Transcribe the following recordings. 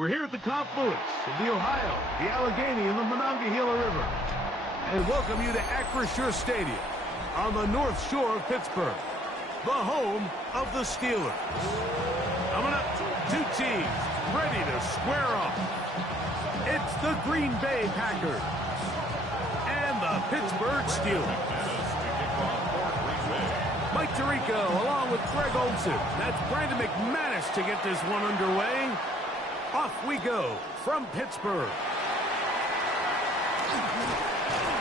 We're here at the confluence of the Ohio, the Allegheny, and the Monongahela River, and welcome you to Acrisure Stadium on the North Shore of Pittsburgh, the home of the Steelers. Coming up, two teams ready to square off. It's the Green Bay Packers and the Pittsburgh Steelers. Mike Tirico along with Greg Olson. That's Brandon McManus to get this one underway. Off we go from Pittsburgh.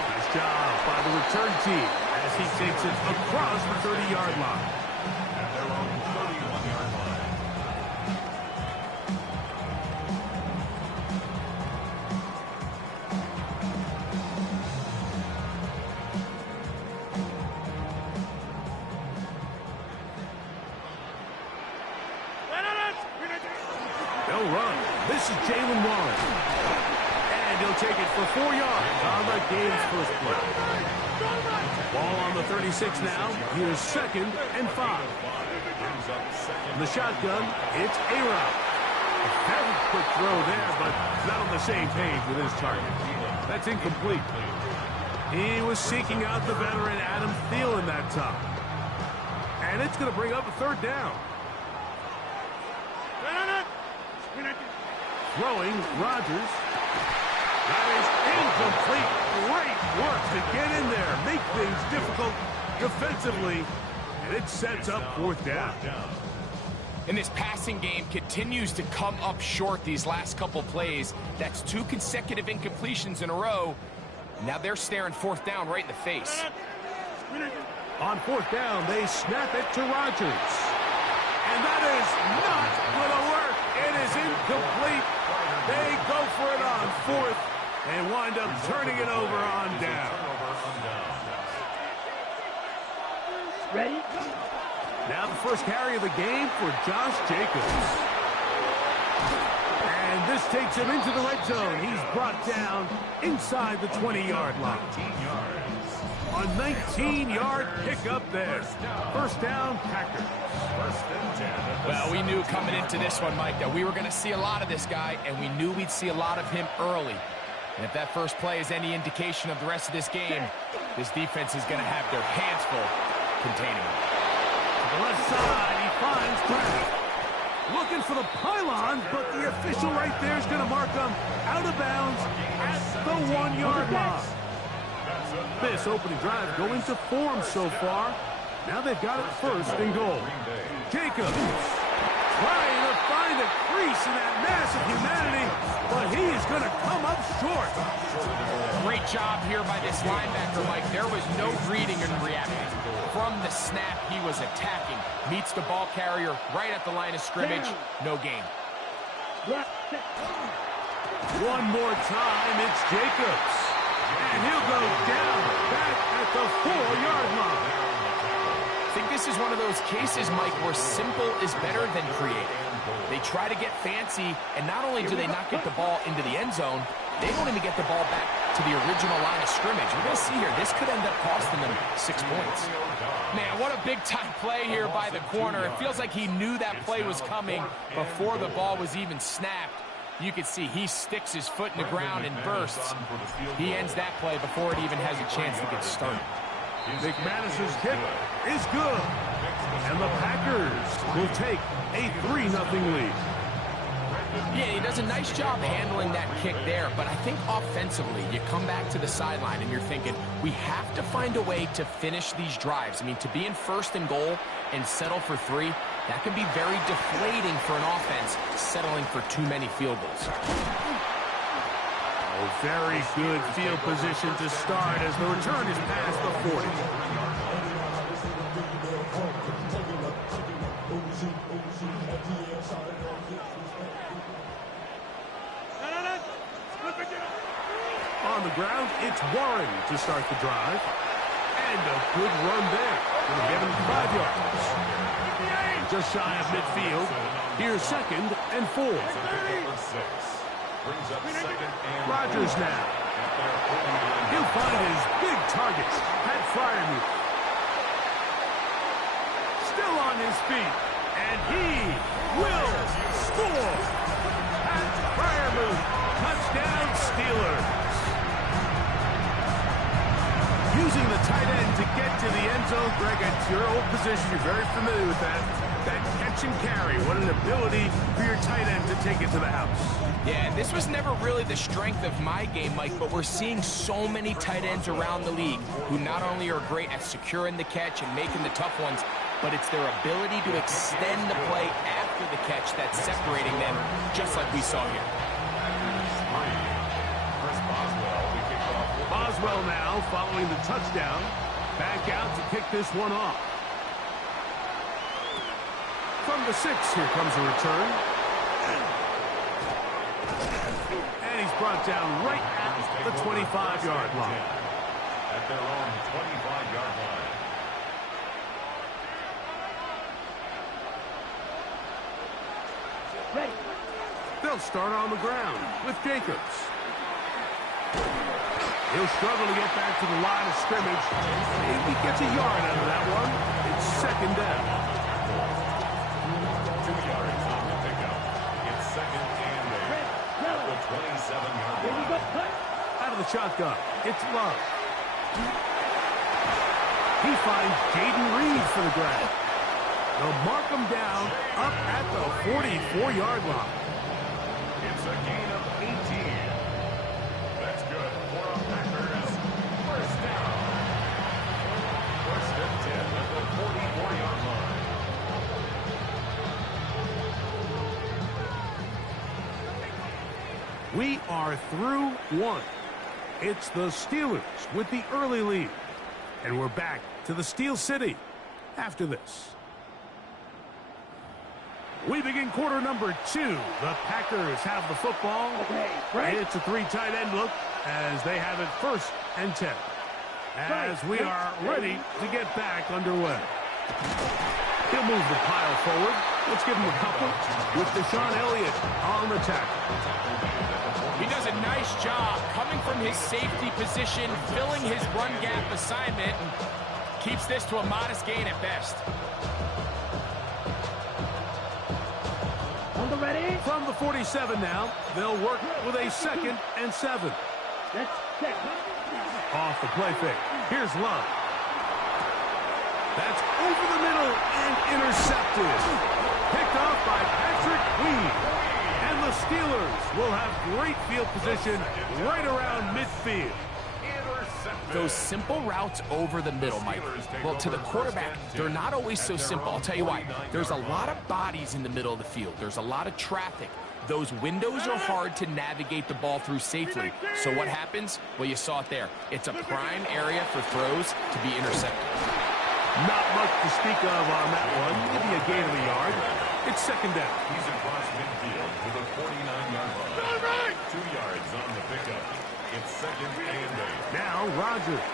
Nice job by the return team as he takes it across the 30-yard line. At their own 31-yard line. They'll run. This is Jalen Warren. And he'll take it for 4 yards on the game's first play. Ball on the 36 now. Here's 2nd and 5. In the shotgun, it's A-Rob. A very quick throw there, but not on the same page with his target. That's incomplete. He was seeking out the veteran Adam Thielen that time. And it's going to bring up a 3rd down. Throwing, Rodgers. That is incomplete. Great work to get in there, make things difficult defensively, and it sets up 4th down. And this passing game continues to come up short these last couple plays. That's 2 consecutive incompletions in a row. Now they're staring 4th down right in the face. On 4th down, they snap it to Rodgers. And that is not going to work. It is incomplete. They go for it on 4th and wind up turning it over on down. Ready? Now the first carry of the game for Josh Jacobs. And this takes him into the red zone. He's brought down inside the 20-yard line. A 19-yard pickup there. 1st down, Packers. Well, we knew coming into this one, Mike, that we were going to see a lot of this guy, and we knew we'd see a lot of him early. And if that first play is any indication of the rest of this game, this defense is going to have their hands full containing him. To the left side, he finds Pratt. Looking for the pylon, but the official right there is going to mark him out of bounds at the 1-yard line. This opening drive going to form so far. Now they've got it 1st and goal. Jacobs trying to find a crease in that mass of humanity, but he is going to come up short. Great job here by this linebacker, Mike. There was no reading and reacting. From the snap, he was attacking. Meets the ball carrier right at the line of scrimmage. No gain. One more time, it's Jacobs. And he'll go down back at the 4-yard line. I think this is one of those cases, Mike, where simple is better than creative. They try to get fancy, and not only do they not get the ball into the end zone, they don't even get the ball back to the original line of scrimmage. We're going to see here, this could end up costing them 6 points. Man, what a big-time play here by the corner. It feels like he knew that play was coming before the ball was even snapped. You can see he sticks his foot in the ground and bursts. He ends that play before it even has a chance to get started. McManus's kick is good. And the Packers will take a 3-0 lead. Yeah, he does a nice job handling that kick there, but I think offensively, you come back to the sideline and you're thinking, we have to find a way to finish these drives. I mean, to be in 1st and goal and settle for 3, that can be very deflating for an offense settling for too many field goals. Oh, very good field position to start as the return is past the 40. On the ground, it's Warren to start the drive. And a good run there. Going to get him 5 yards. Just shy of midfield. Here's 2nd and 4. Rodgers now. He'll find his big targets. Pat Fryermuth. Still on his feet. And he will score. Pat Fire move. Touchdown, Steelers. Using the tight end to get to the end zone. Greg, it's your old position. You're very familiar with that. That catch and carry. What an ability for your tight end to take it to the house. Yeah, and this was never really the strength of my game, Mike, but we're seeing so many tight ends around the league who not only are great at securing the catch and making the tough ones, but it's their ability to extend the play after the catch that's separating them, just like we saw here. Boswell now following the touchdown. Back out to kick this one off. From the 6, here comes a return. And he's brought down right at the 25-yard line. At their own 25-yard line. Ready. They'll start on the ground with Jacobs. He'll struggle to get back to the line of scrimmage. Maybe gets a yard out of that one. It's second down. 2 yards on the pickup. It's second and 8. At the 27-yard line. Out of the shotgun, it's Love. He finds Jaden Reed for the grab. They'll mark him down up at the 44-yard line. It's a gain of 18. That's good for a Packers first down. First and 10 at the 44-yard line. We are through one. It's the Steelers with the early lead. And we're back to the Steel City after this. We begin quarter number 2. The Packers have the football. It's a 3 tight end look as they have it first and 10. As we are ready to get back underway. He'll move the pile forward. Let's give him a couple with Deshaun Elliott on the tackle. He does a nice job coming from his safety position, filling his run gap assignment, and keeps this to a modest gain at best. On the ready. From the 47 now, they'll work with a second and 7. Let's check. Off the play fake. Here's Love. That's over the middle and intercepted. Picked off by Patrick Queen. And the Steelers will have great field position right around midfield. Those simple routes over the middle, Mike. Well, to the quarterback, they're not always so simple. I'll tell you why. There's a lot of bodies in the middle of the field. There's a lot of traffic. Those windows are hard to navigate the ball through safely. So what happens? Well, you saw it there. It's a prime area for throws to be intercepted. Not much to speak of on that one. Maybe a gain of a yard. It's second down. He's across midfield to the 49-yard line. 2 yards on the pickup. It's second and 8. Now Rodgers.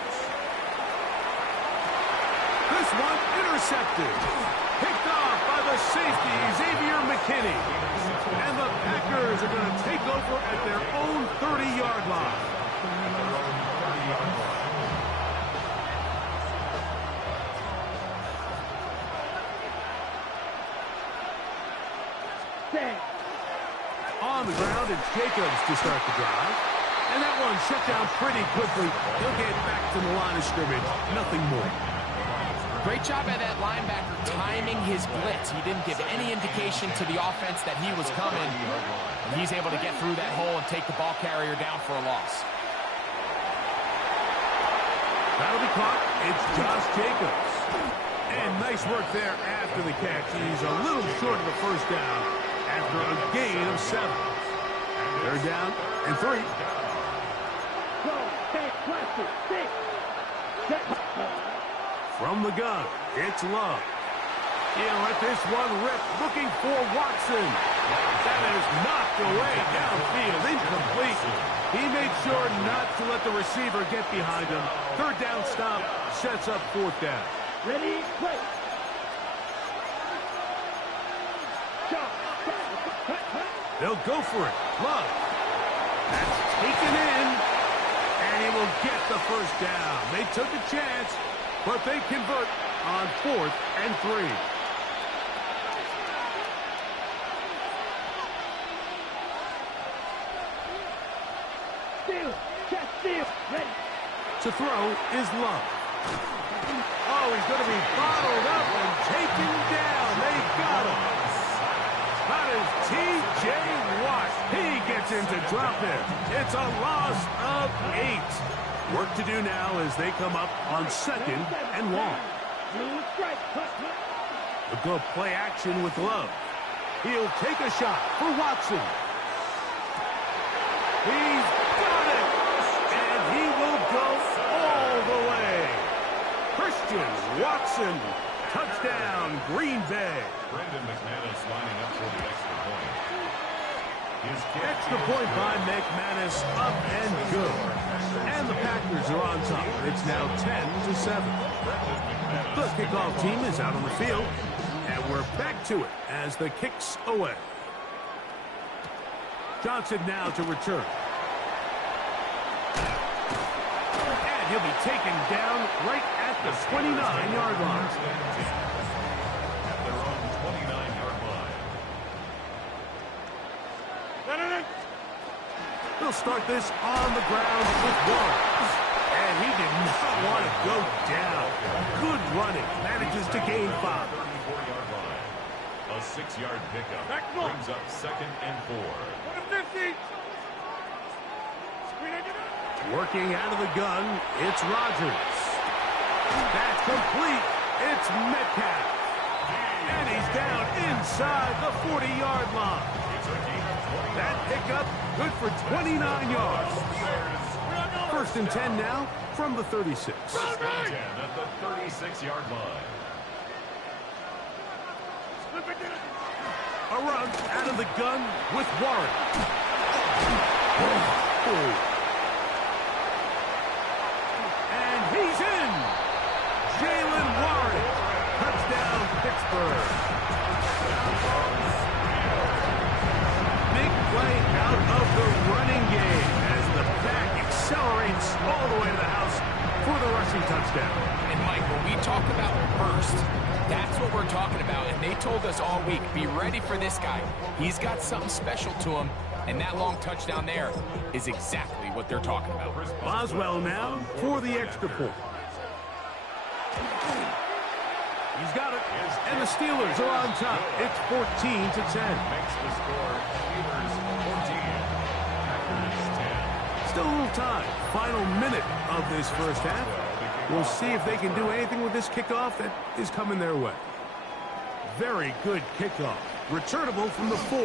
This one intercepted. Picked off by the safety, Xavier McKinney. And the Packers are going to take over at their own 30-yard line. On the ground, it's Jacobs to start the drive. And that one shut down pretty quickly. He'll get back to the line of scrimmage. Nothing more. Great job by that linebacker timing his blitz. He didn't give any indication to the offense that he was coming. And he's able to get through that hole and take the ball carrier down for a loss. That'll be caught. It's Josh Jacobs. And nice work there after the catch. He's a little short of the first down after a gain of 7. They're down and 3. From the gun, it's Love. He'll let this one rip, looking for Watson. That is knocked away downfield, incomplete. He made sure not to let the receiver get behind him. Third down stop sets up 4th down. Ready, play. They'll go for it. Love. That's taken in. And he will get the first down. They took a chance, but they convert on 4th and 3. To throw is Love. Oh, he's going to be bottled up and taken down. They got him. That is T.J. Watt. He gets into drop it. It's a loss of 8. Work to do now as they come up on 2nd and long. They'll go play action with Love. He'll take a shot for Watson. He's got it. And he will go all the way. Christian Watson. Touchdown, Green Bay. Brendan McManus lining up for the extra point. Extra point by McManus, up and good. And the Packers are on top. It's now 10-7. The kickoff team is out on the field. And we're back to it as the kick's away. Johnson now to return. And he'll be taken down right at the 29-yard line. At their own 29-yard line. They'll start this on the ground with Warren. And he did not want to go down. Good running. Manages to gain 5. 34-yard line. A 6-yard pickup. Brings up 2nd and 4. Working out of the gun, it's Rodgers. That's complete. It's Metcalf. And he's down inside the 40-yard line. That pickup good for 29 yards. 1st and 10 now from the 36. 1st and 10 at the 36-yard line. A run out of the gun with Warren. And he's in. Jalen Warren. Touchdown, Pittsburgh. Big play out of the running game as the back accelerates all the way to the house for the rushing touchdown. And Mike, when we talk about burst, that's what we're talking about. And they told us all week, be ready for this guy. He's got something special to him. And that long touchdown there is exactly what they're talking about. Boswell now for the extra point. He's got it. And the Steelers are on top. It's 14-10. Makes the score Steelers 14. Packers 10. Still a little time. Final minute of this first half. We'll see if they can do anything with this kickoff that is coming their way. Very good kickoff. Returnable from the 4.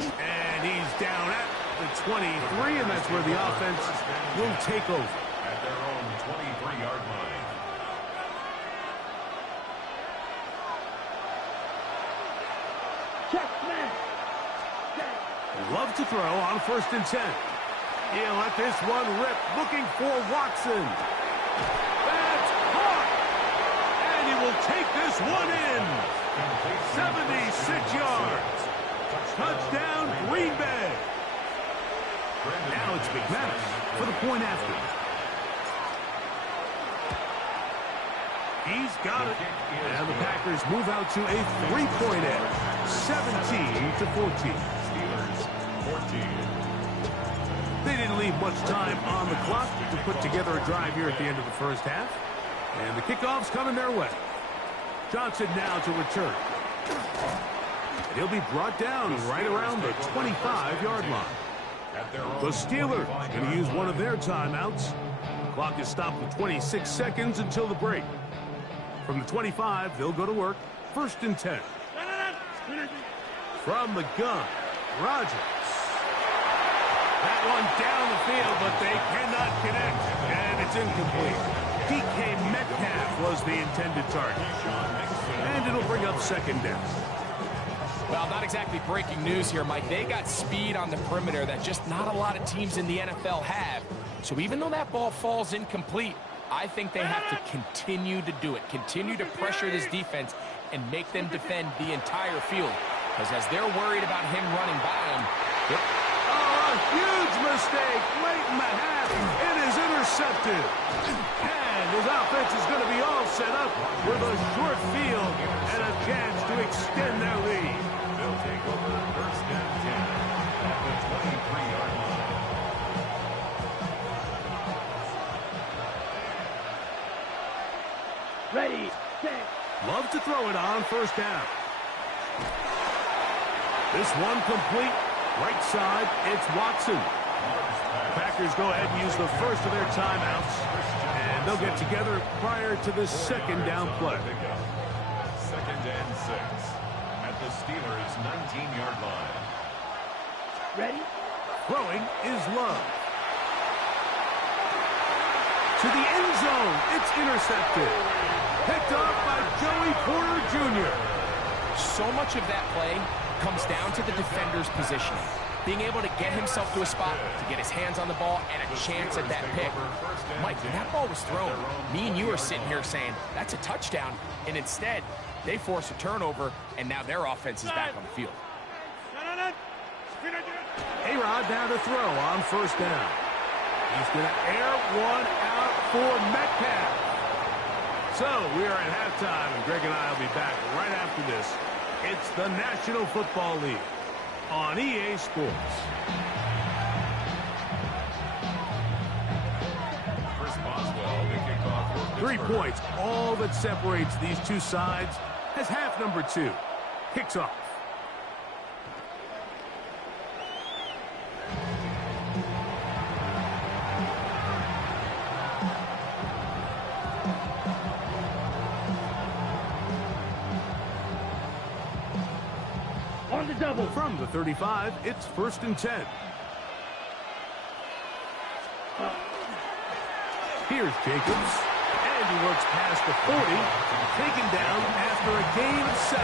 And he's down at the 23, and that's where the offense will take over. At their own 23-yard line. Check, man. Love to throw on 1st and 10. He'll let this one rip, looking for Watson. That's caught! And he will take this one in. 76 yards. Touchdown, Green Bay. Now it's McManus for the point after. He's got it. And the Packers move out to a 3-point edge. 17-14. Steelers 14. They didn't leave much time on the clock to put together a drive here at the end of the first half. And the kickoff's coming their way. Johnson now to return. And he'll be brought down right around the 25-yard line. The Steelers going to use one of their timeouts. The clock is stopped with 26 seconds until the break. From the 25, they'll go to work. 1st and 10. From the gun, Rodgers. That one down the field, but they cannot connect. And it's incomplete. DK Metcalf was the intended target. And it'll bring up 2nd down. Well, not exactly breaking news here, Mike. They got speed on the perimeter that just not a lot of teams in the NFL have. So even though that ball falls incomplete, I think they have to continue to do it. Continue to pressure this defense and make them defend the entire field. Because as they're worried about him running by them, a huge mistake late in the half. It is intercepted. And his offense is going to be all set up with a short field and a chance to extend their lead. They'll take over 1st and 10 at the 23-yard line. Ready, set. Love to throw it on first down. This one complete. Right side, it's Watson. Packers go ahead and use the first of their timeouts, and they'll get together prior to the second down play. 2nd and 6 at the Steelers' 19-yard line. Ready? Throwing is Love. To the end zone, it's intercepted. Picked up by Joey Porter Jr. So much of that play comes down to the defender's positioning. Being able to get himself to a spot, to get his hands on the ball, and a chance at that pick. Mike, when that ball was thrown, me and you are sitting here saying, that's a touchdown. And instead, they force a turnover, and now their offense is back on the field. A-Rod now to throw on first down. He's going to air one out for Metcalf. So we are at halftime, and Greg and I will be back right after this. It's the National Football League on EA Sports. Chris Boswell, the kickoff for 3 Pittsburgh. points, all that separates these two sides, as half number 2 kicks off. On the double. From the 35, it's 1st and 10. Here's Jacobs, and he works past the 40, taken down after a gain of 7.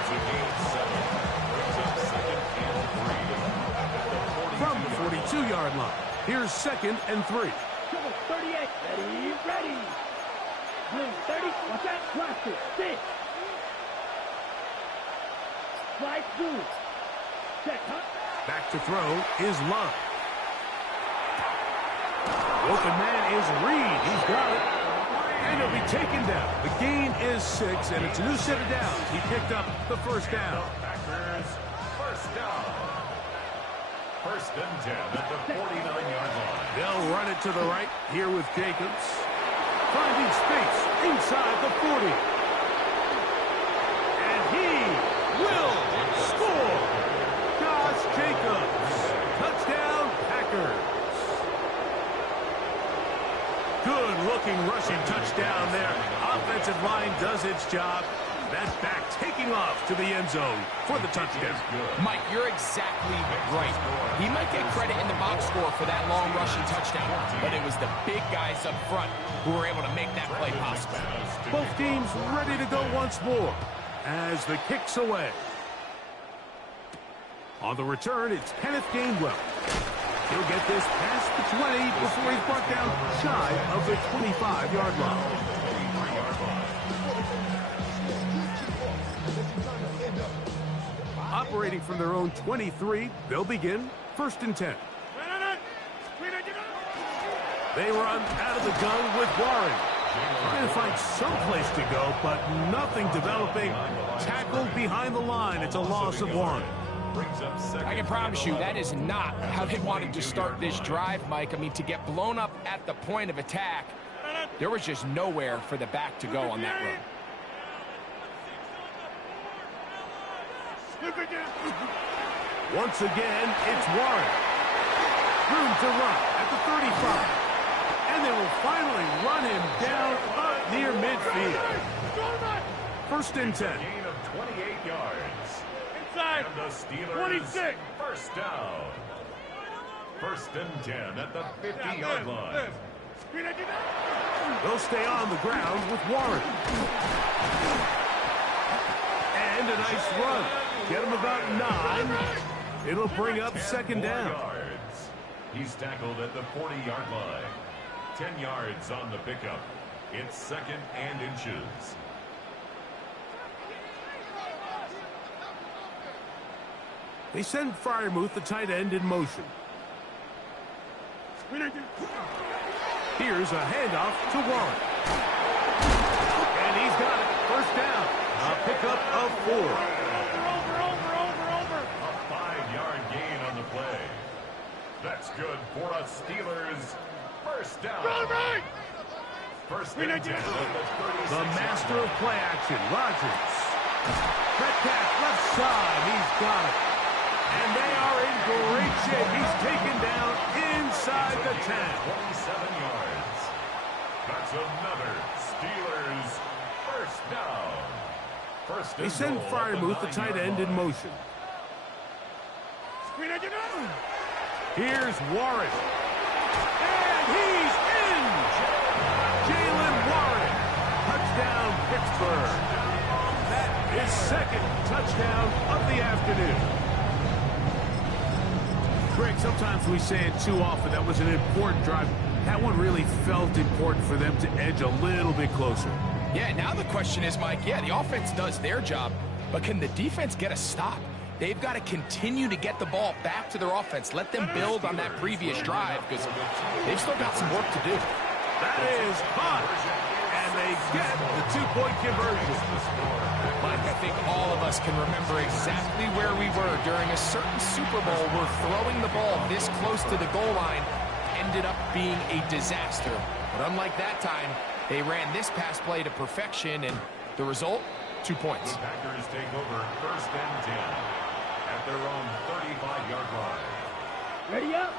It's a gain of 7. Brings up 2nd and 3 at the 42. From the 42-yard line, here's 2nd and 3. Double 38. Ready, ready. Blue 30. Watch out. Plastic. 6. Slide through. Check, huh? Back to throw is Love. Open man is Reed. He's got it. And he'll be taken down. The gain is 6, and it's a new set of downs. He picked up the first down. Packers, first down. 1st and 10 at the 49-yard line. They'll run it to the right here with Jacobs. Finding space inside the 40. And he will score. Josh Jacobs. Touchdown, Packers. Good-looking rushing touchdown there. Offensive line does its job. That back taking off to the end zone for the touchdown. Mike, you're exactly right. He might get credit in the box score for that long rushing touchdown, but it was the big guys up front who were able to make that play possible. Both teams ready to go once more as the kick's away. On the return, it's Kenneth Gainwell. He'll get this past the 20 before he's brought down shy of the 25-yard line. Operating from their own 23, they'll begin 1st and 10. They run out of the gun with Warren. Trying to find some place to go, but nothing developing. Tackled behind the line. It's a loss of 1. I can promise you that is not how they wanted to start this drive, Mike. I mean, to get blown up at the point of attack, there was just nowhere for the back to go on that run. Once again, it's Warren. Room to run at the 35. And they will finally run him down up near midfield. 1st and 10. Gain of 28 yards. Inside. And the Steelers 26. first down. 1st and 10 at the 50-yard line. They'll stay on the ground with Warren. And a nice run. Get him about 9. It'll bring up 2nd down. Yards. He's tackled at the 40-yard line. 10 yards on the pickup. It's 2nd and inches. They send Freiermuth, the tight end, in motion. Here's a handoff to Warren. And he's got it. 1st down. A pickup of 4. A 5-yard gain on the play. That's good for a Steelers first down. First and 10 at the 36. The master of play action, Rodgers. Metcalf left side, he's got it. And they are in great shape. He's taken down inside the 10. 27 yards. That's another Steelers first down. First They and send goal at Fryermuth, the tight end, in motion. Here's Warren. And he's in! Jalen Warren. Touchdown, Pittsburgh. That is second touchdown of the afternoon. Greg, sometimes we say it too often. That was an important drive. That one really felt important for them to edge a little bit closer. Yeah, now the question is, Mike, yeah, the offense does their job, but can the defense get a stop? They've got to continue to get the ball back to their offense. Let them build on that previous drive because they've still got some work to do. That is caught. And they get the two-point conversion. Mike, I think all of us can remember exactly where we were during a certain Super Bowl where throwing the ball this close to the goal line ended up being a disaster. But unlike that time, they ran this pass play to perfection, and the result, 2 points. The Packers take over first and 10 at their own 35-yard line. Ready up.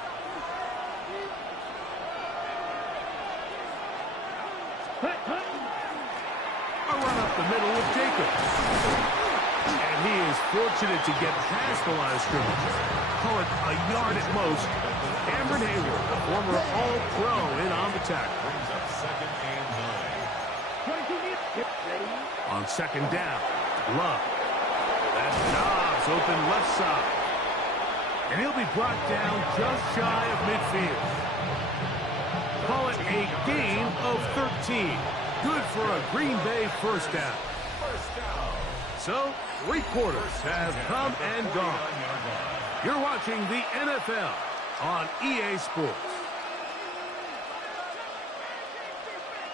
Hut, hut. A run up the middle with Jacobs. And he is fortunate to get past the line of scrimmage. Call it a yard at most. Cameron Hayward, the former All-Pro, in on the tackle. Brings up second and 9. Ready. On second down, Love. That's Dobbs, open left side. And he'll be brought down just shy of midfield. Call it a gain of 13. Good for a Green Bay first down. First down. So, 3 quarters have come and gone. You're watching the NFL on EA Sports.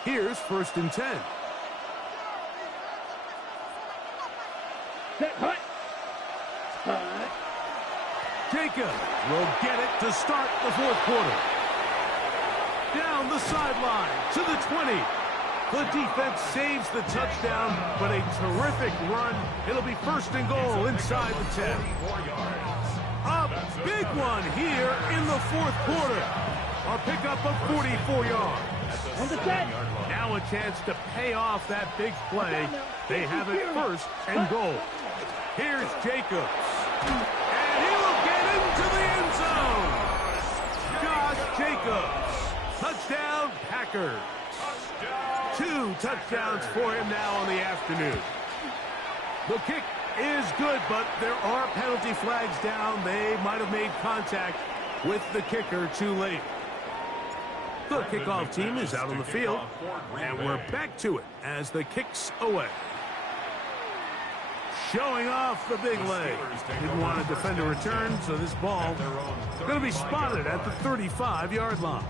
Here's first and 10. Set, hut. Hut. Jacobs will get it to start the fourth quarter. Down the sideline to the 20. The defense saves the touchdown, but a terrific run. It'll be first and goal inside the 10. 4 yards. A big one here in the fourth quarter. A pickup of 44 yards. On the set. Now a chance to pay off that big play. They have it first and goal. Here's Jacobs. And he will get into the end zone. Josh Jacobs. Touchdown, Packers. 2 touchdowns for him now on the afternoon. The kick is good, but there are penalty flags down. They might have made contact with the kicker too late. The kickoff team is out on the field, and we're back to it as the kick's away. Showing off the big leg. Didn't want to defend a return, so this ball going to be spotted at the 35-yard line.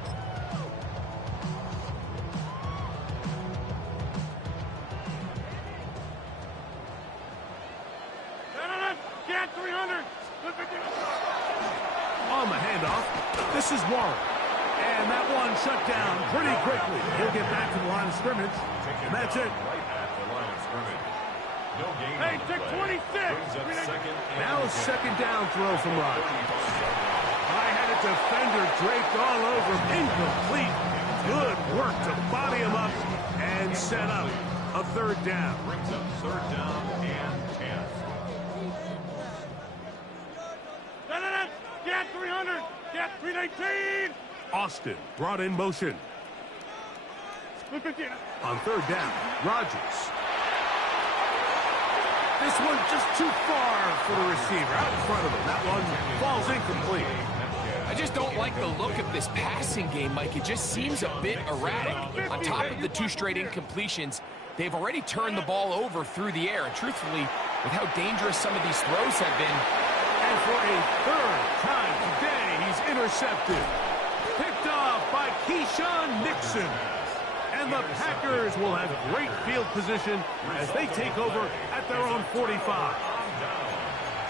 On the handoff, this is Warren. And that one shut down pretty quickly. He'll get back to the line of scrimmage. And that's it. Right at the line of scrimmage. No gain. Hey, on the check play. 26. Brings up second and Now a 10. second down throw from Rodgers. High-headed defender draped all over him. Incomplete. Good work to body him up and set up a third down. Brings up third down and 10. Get 300. Get 319. Austin brought in motion. On third down, Rodgers. This one just too far for the receiver. Out in front of him. That one falls incomplete. I just don't like the look of this passing game, Mike. It just seems a bit erratic. On top of the 2 straight incompletions, they've already turned the ball over through the air. And truthfully, with how dangerous some of these throws have been, And for a third time today, he's intercepted. Picked off by Keyshawn Nixon. And the Packers will have great field position as they take over at their own 45.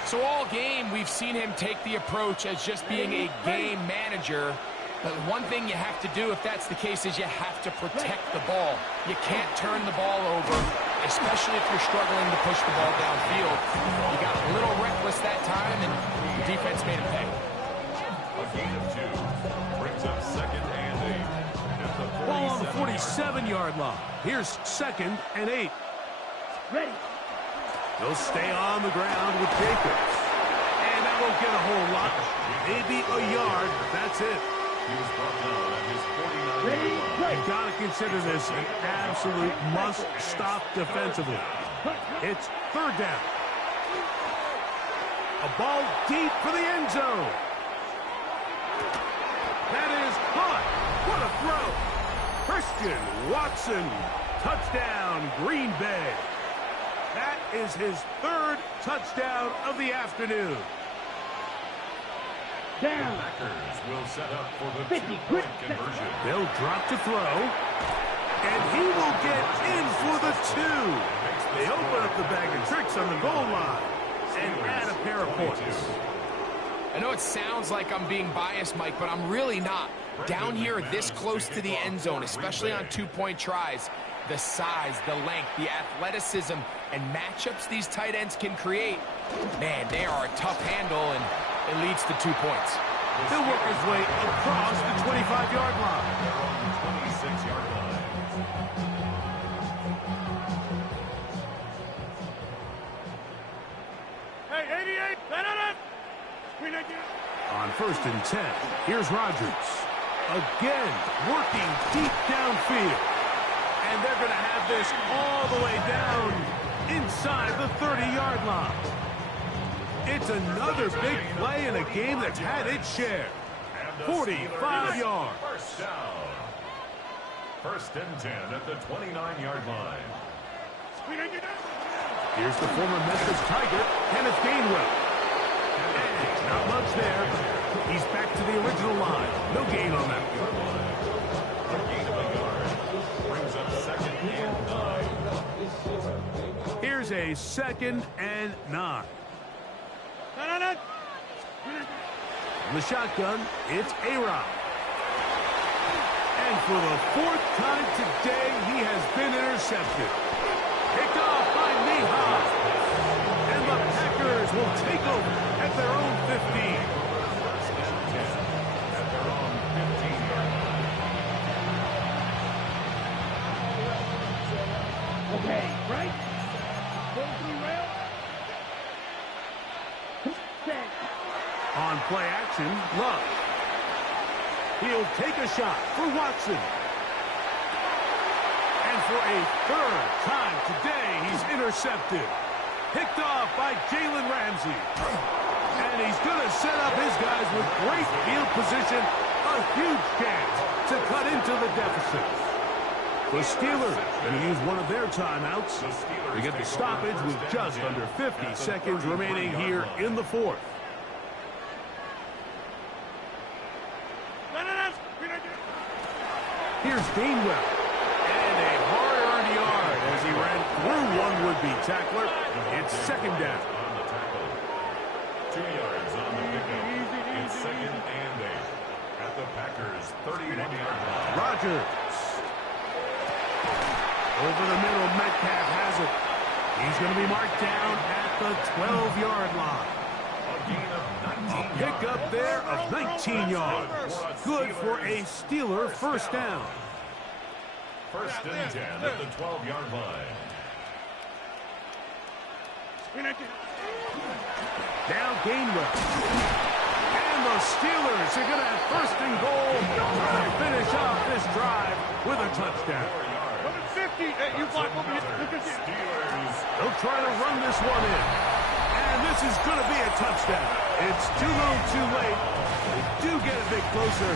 so all game we've seen him take the approach as just being a game manager. But one thing you have to do if that's the case is you have to protect the ball. You can't turn the ball over, especially if you're struggling to push the ball downfield. You got a little reckless that time, and the defense made a pay. A gain of 2 brings up 2nd and 8. At the Ball on the 47. 47-yard line. Here's 2nd and 8. Ready. They'll stay on the ground with Jacobs. And that won't get a whole lot. Maybe a yard. That's it. He was brought down at his 49-yard Ready. line. Play. You've got to consider this an absolute must-stop defensively. It's 3rd down. A ball deep for the end zone. That is caught. What a throw. Christian Watson. Touchdown, Green Bay. That is his 3rd touchdown of the afternoon. Down. Packers will set up for the 50, 2-point quick. conversion. They'll drop to throw. And he will get in for the 2. They open up the bag of tricks on the goal line and add a pair of points. I know it sounds like I'm being biased, Mike, but I'm really not. Down here this close to the end zone, especially on 2-point tries, the size, the length, the athleticism, and matchups these tight ends can create, man, they are a tough handle, and it leads to 2 points. He'll work his way across the 25-yard line. They're on the 26-yard line. Hey, 88. On 1st and 10, here's Rodgers. Again, working deep downfield. And they're going to have this all the way down inside the 30-yard line. It's another big play in a game that's had its share. 45 yards. First down. 1st and 10 at the 29-yard line. Here's the former Memphis Tiger, Kenneth Gainwell. And not much there. He's back to the original line. No gain on that. A gain of a yard brings up 2nd and 9. Here's a 2nd and 9. In the shotgun, it's A-Rod. And for the 4th time today, he has been intercepted. Picked off by Mihai. And the Packers will take over at their own 15. 1st and 10 at their own 15-yard line. Okay, right. Go through rail. Set. On play action, Love. He'll take a shot for Watson. And for a 3rd time today, he's intercepted. Picked off by Jalen Ramsey. And he's going to set up his guys with great field position. A huge chance to cut into the deficit. The Steelers going to use one of their timeouts. They get the stoppage with just under 50 seconds remaining here in the 4th. Here's Gainwell. And a hard-earned yard as he ran through one would-be tackler. It's 2nd down. On the tackle. 2 yards on the pickup. It's 2nd and 8 at the Packers' 31-yard line. Rodgers. Over the middle, Metcalf has it. He's going to be marked down at the 12-yard line. A gain of 19 Pick up there of 19 yards. Good for a Steeler 1st down. 1st and 10 at the 12-yard line. Now Gainwell. And the Steelers are going to have 1st and goal to finish off this drive with a touchdown. 50. You block over here. Steelers. They'll try to run this one in. And this is going to be a touchdown. It's too little too late. They do get a bit closer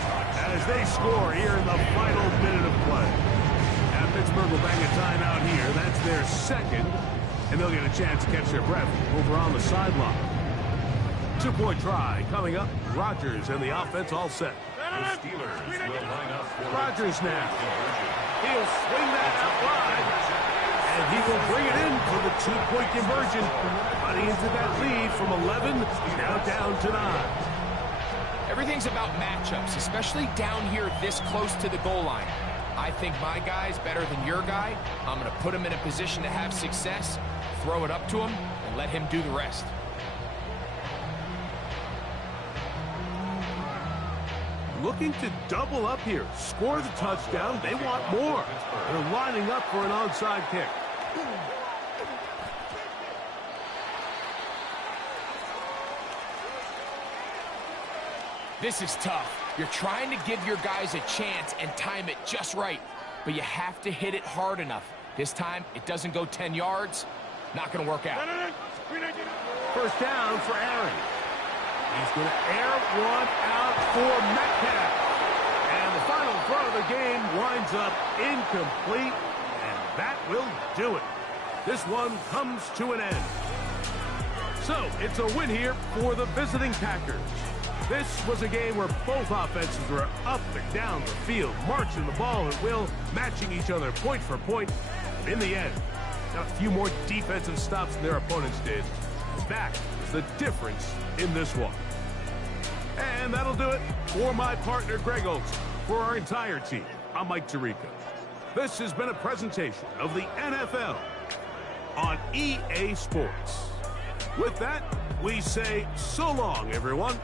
as they score here in the final minute of play. Now Pittsburgh will bang a timeout here. That's their 2nd. And they'll get a chance to catch their breath over on the sideline. 2-point try coming up. Rodgers and the offense all set. The Steelers will line up for Rodgers now. conversion. He'll swing that out wide. And he will bring it in for the 2-point conversion. Cutting into that lead from 11, now down to 9. Everything's about matchups, especially down here this close to the goal line. I think my guy's better than your guy. I'm going to put him in a position to have success, throw it up to him, and let him do the rest. Looking to double up here. Score the touchdown. They want more. They're lining up for an onside kick. This is tough. You're trying to give your guys a chance and time it just right, but you have to hit it hard enough. This time, it doesn't go 10 yards. Not going to work out. First down for Aaron. He's going to air one out for Metcalf. And the final throw of the game winds up incomplete, and that will do it. This one comes to an end. So, it's a win here for the visiting Packers. This was a game where both offenses were up and down the field, marching the ball at will, matching each other point for point. In the end, got a few more defensive stops than their opponents did. That is the difference in this one. And that'll do it for my partner, Greg Olson. For our entire team, I'm Mike Tirico. This has been a presentation of the NFL on EA Sports. With that, we say so long, everyone.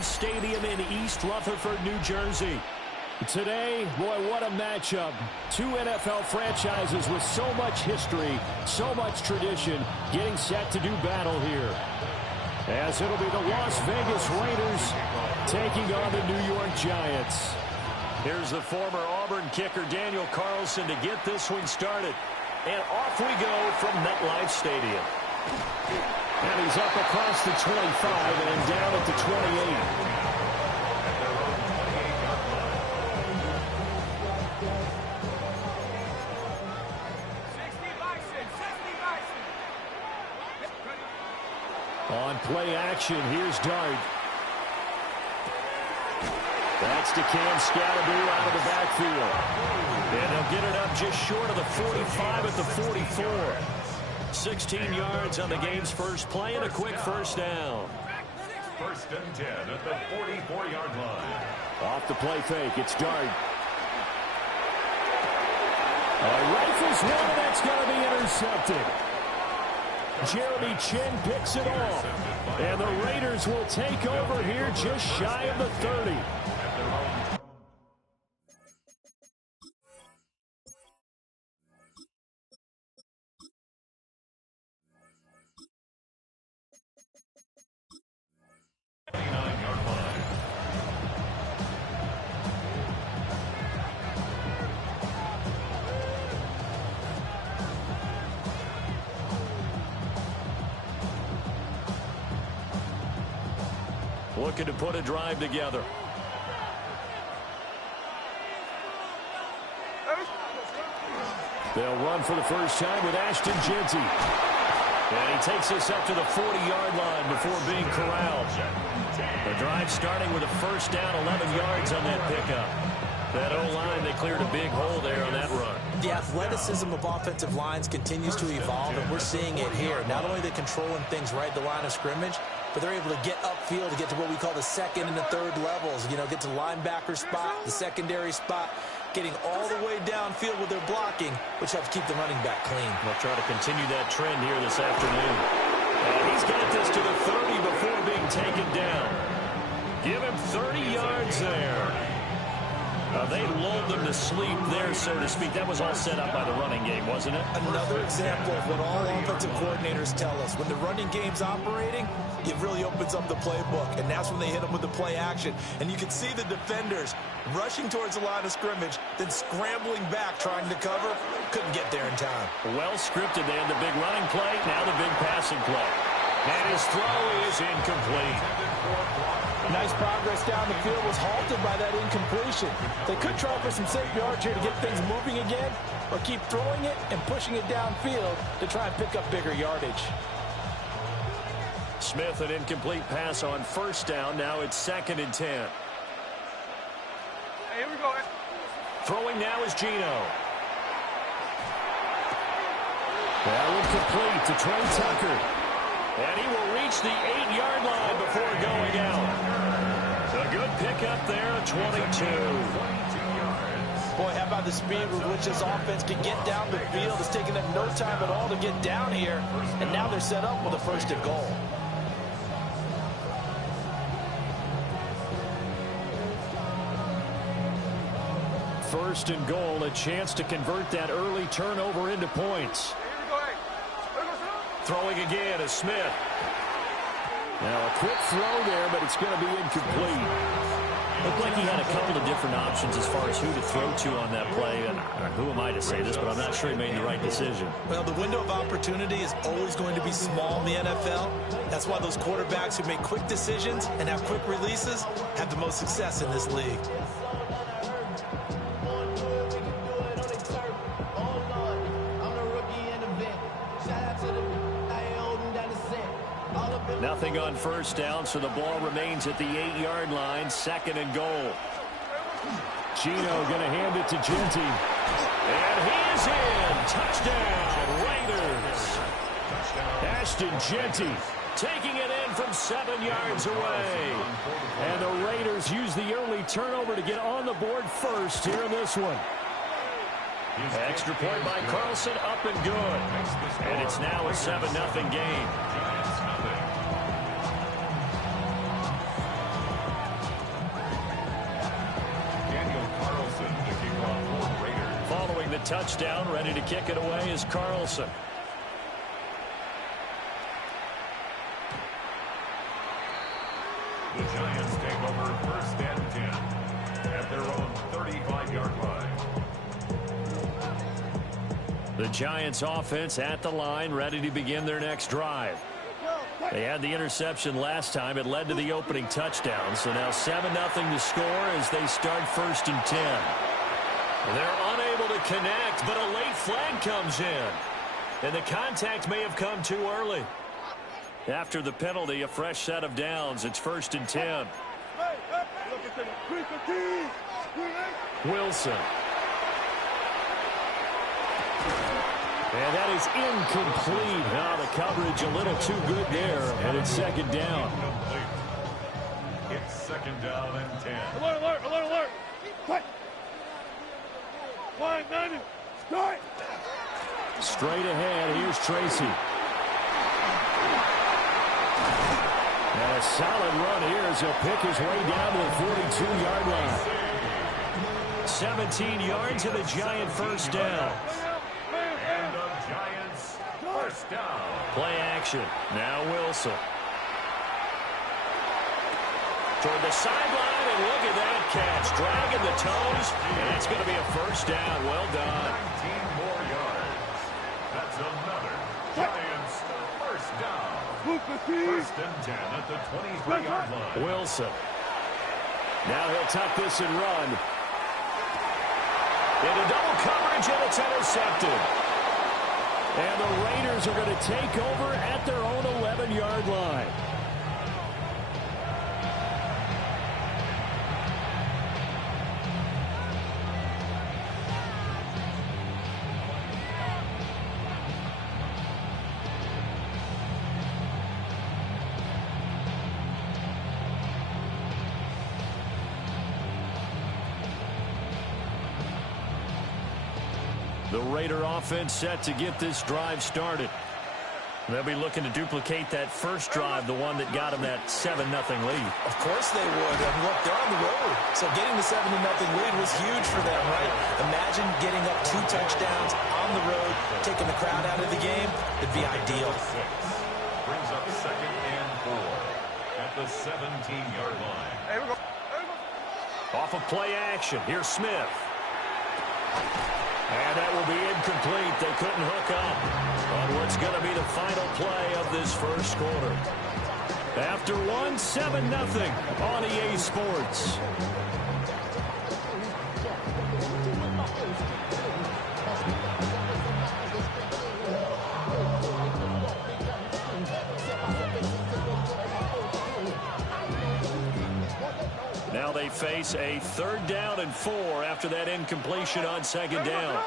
Stadium in East Rutherford, New Jersey. Today, boy, what a matchup. Two NFL franchises with so much history, so much tradition, getting set to do battle here. As it'll be the Las Vegas Raiders taking on the New York Giants. Here's the former Auburn kicker Daniel Carlson to get this one started. And off we go from MetLife Stadium. And he's up across the 25 and down at the 28. on play action. Here's Dart. That's to Cam Scatterboo out of the backfield. And they'll get it up just short of the 45 at the 44. 16 yards on the game's first play and a quick first down. First and 10 at the 44-yard line. Off the play fake, it's Dart. Rifles one, and that's going to be intercepted. Jeremy Chin picks it off. And the Raiders will take over here just shy of the 30. Looking to put a drive together. They'll run for the first time with Ashton Jeanty. And he takes us up to the 40-yard line before being corralled. The drive starting with a first down, 11 yards on that pickup. That O-line, they cleared a big hole there on that run. The athleticism of offensive lines continues to evolve, and we're seeing it here. Not only are they controlling things right at the line of scrimmage, but they're able to get upfield to get to what we call the second and the third levels. You know, get to the linebacker spot, the secondary spot, getting all the way downfield with their blocking, which helps keep the running back clean. They'll try to continue that trend here this afternoon. And he's got this to the 30 before being taken down. Give him 30 yards there. They lulled them to sleep there, so to speak. That was all set up by the running game, wasn't it? Another example of what all offensive coordinators tell us. When the running game's operating, it really opens up the playbook, and that's when they hit them with the play action. And you can see the defenders rushing towards the line of scrimmage, then scrambling back trying to cover. Couldn't get there in time. Well scripted. They had the big running play, now the big passing play. And his throw is incomplete. Nice progress down the field was halted by that incompletion. They could try for some safe yards here to get things moving again, or keep throwing it and pushing it downfield to try and pick up bigger yardage. Smith, an incomplete pass on first down. Now it's 2nd and 10. Hey, here we go. Throwing now is Geno. Well, incomplete to Trey Tucker. And he will reach the 8-yard line before going out. A good pickup there, 22. Boy, how about the speed with which this offense can get down the field? It's taking them no time at all to get down here. And now they're set up with a 1st and goal. First and goal, a chance to convert that early turnover into points. Throwing again is Smith. Now a quick throw there, but it's going to be incomplete. Looked like he had a couple of different options as far as who to throw to on that play. And who am I to say this, but I'm not sure he made the right decision. Well, the window of opportunity is always going to be small in the NFL. That's why those quarterbacks who make quick decisions and have quick releases have the most success in this league. Nothing on first down, so the ball remains at the 8-yard line. 2nd and goal. Geno going to hand it to Jeanty. And he is in. Touchdown, Raiders. Ashton Jeanty taking it in from 7 yards away. And the Raiders use the early turnover to get on the board first here in this one. Extra point by Carlson, up and good. And it's now a 7-0 game. Following the touchdown, ready to kick it away is Carlson. The Giants take over 1st and 10 at their own 35-yard line. The Giants offense at the line, ready to begin their next drive. They had the interception last time. It led to the opening touchdown. So now 7-0 to score as they start 1st and 10. They're unable to connect, but a late flag comes in. And the contact may have come too early. After the penalty, a fresh set of downs. It's 1st and 10. Wilson. And that is incomplete. Now the coverage a little too good there, and it's 2nd down. It's 2nd down and 10. Alert, alert, alert, alert. Quick. Line, Madden. Start. Straight ahead, here's Tracy. And a solid run here as he'll pick his way down to the 42-yard line. 17 yards and a Giant 1st down. And the Giants 1st down. Play action. Now Wilson. Toward the sideline, and look at that catch. Dragging the toes, and it's going to be a 1st down. Well done. 19 more yards. That's another Giants 1st down. 1st and 10 at the 23-yard line. Wilson. Now he'll tuck this and run. Into double coverage, and it's intercepted. And the Raiders are going to take over at their own 11-yard line. The Raider offense set to get this drive started. They'll be looking to duplicate that first drive, the one that got them that 7-0 lead. Of course they would. I mean, look, they're on the road. So getting the 7-0 lead was huge for them, right? Imagine getting up 2 touchdowns on the road, taking the crowd out of the game. It'd be ideal. Brings up 2nd and 4 at the 17-yard line. Hey, we go. Off of play action. Here's Smith. And that will be incomplete. They couldn't hook up on what's going to be the final play of this 1st quarter. After 7-0 on EA Sports. Now they face a 3rd down and 4 after that incompletion on 2nd down.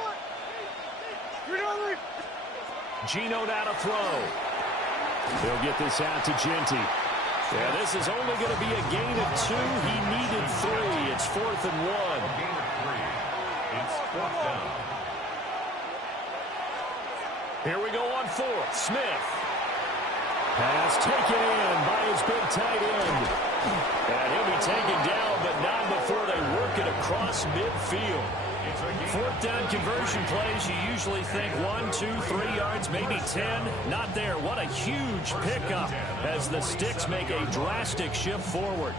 Gino now to throw. He'll get this out to Genty. Yeah, this is only going to be a gain of 2. He needed 3. It's 4th and 1. Gain of 3. It's 4th down. Here we go on 4th. Smith. Pass taken in by his big tight end. And he'll be taken down, but not before they work it across midfield. 4th down conversion plays, you usually think 1, 2, 3 yards, maybe 10. Not there. What a huge pickup as the Sticks make a drastic shift forward.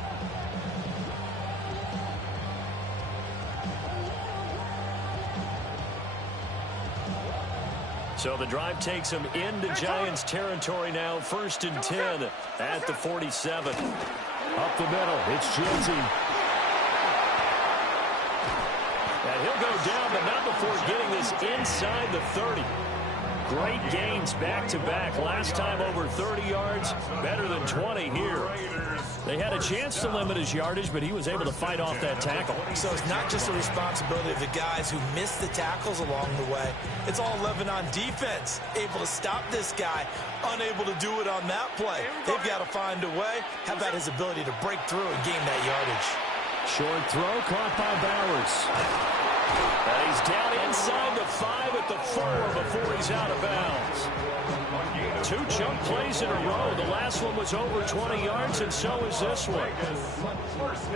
So the drive takes them into Giants territory now. 1st and 10 at the 47. Up the middle, it's Genty. And he'll go down, but not before getting this inside the 30. Great gains back-to-back. Last time over 30 yards, better than 20 here. They had a chance to limit his yardage, but he was able to fight off that tackle. So it's not just the responsibility of the guys who missed the tackles along the way. It's all 11 on defense. Able to stop this guy, unable to do it on that play. They've got to find a way. How about his ability to break through and gain that yardage? Short throw caught by Bowers. And he's down inside the 5 at the 4 before he's out of bounds. 2 chunk plays in a row. The last one was over 20 yards, and so is this one.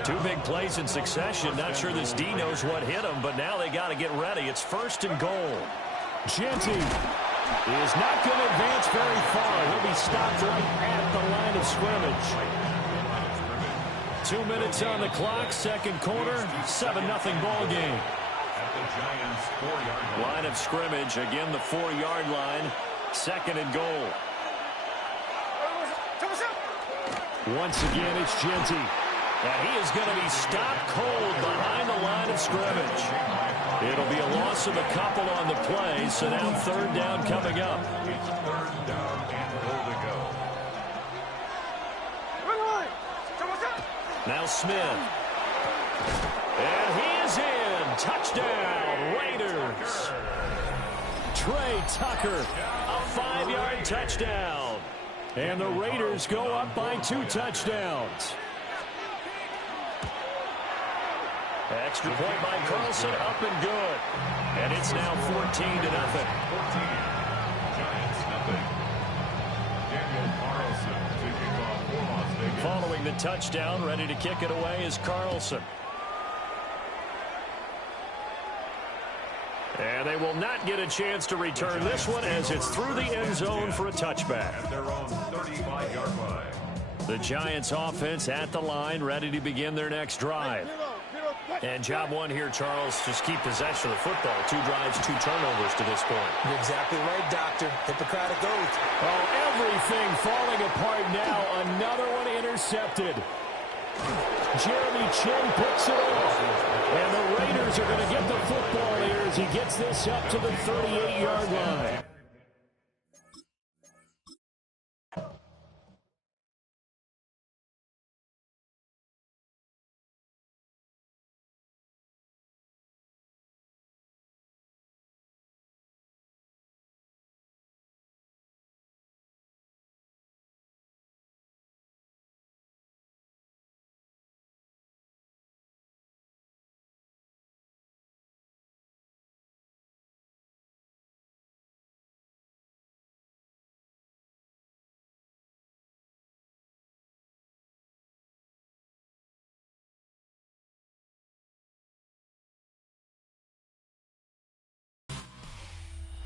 2 big plays in succession. Not sure this D knows what hit him, but now they got to get ready. It's 1st and goal. Genty is not going to advance very far. He'll be stopped right at the line of scrimmage. 2 minutes on the clock, 2nd quarter, 7-0 ball game. At the Giants' 4-yard line of scrimmage, again the 4-yard line, 2nd and goal. Once again, it's Genty. And he is going to be stopped cold behind the line of scrimmage. It'll be a loss of a couple on the play, so now 3rd down coming up. It's 3rd down and goal to go. Now Smith. And he is in. Touchdown, Raiders. Trey Tucker, a 5-yard touchdown. And the Raiders go up by 2 touchdowns. Extra point by Carlson, up and good. And it's now 14-0. 14. Giants, nothing. Daniel Carlson taking off for Las Vegas. Following the touchdown, ready to kick it away is Carlson. And they will not get a chance to return this one as it's through the end zone for a touchback. At their own 35-yard line. The Giants offense at the line, ready to begin their next drive. And job one here, Charles, just keep possession of the football. 2 drives, 2 turnovers to this point. You're exactly right, Doctor. Hippocratic oath. Oh, everything falling apart now. Another one intercepted. Jeremy Chin picks it off. And the Raiders are going to get the football here as he gets this up to the 38-yard line.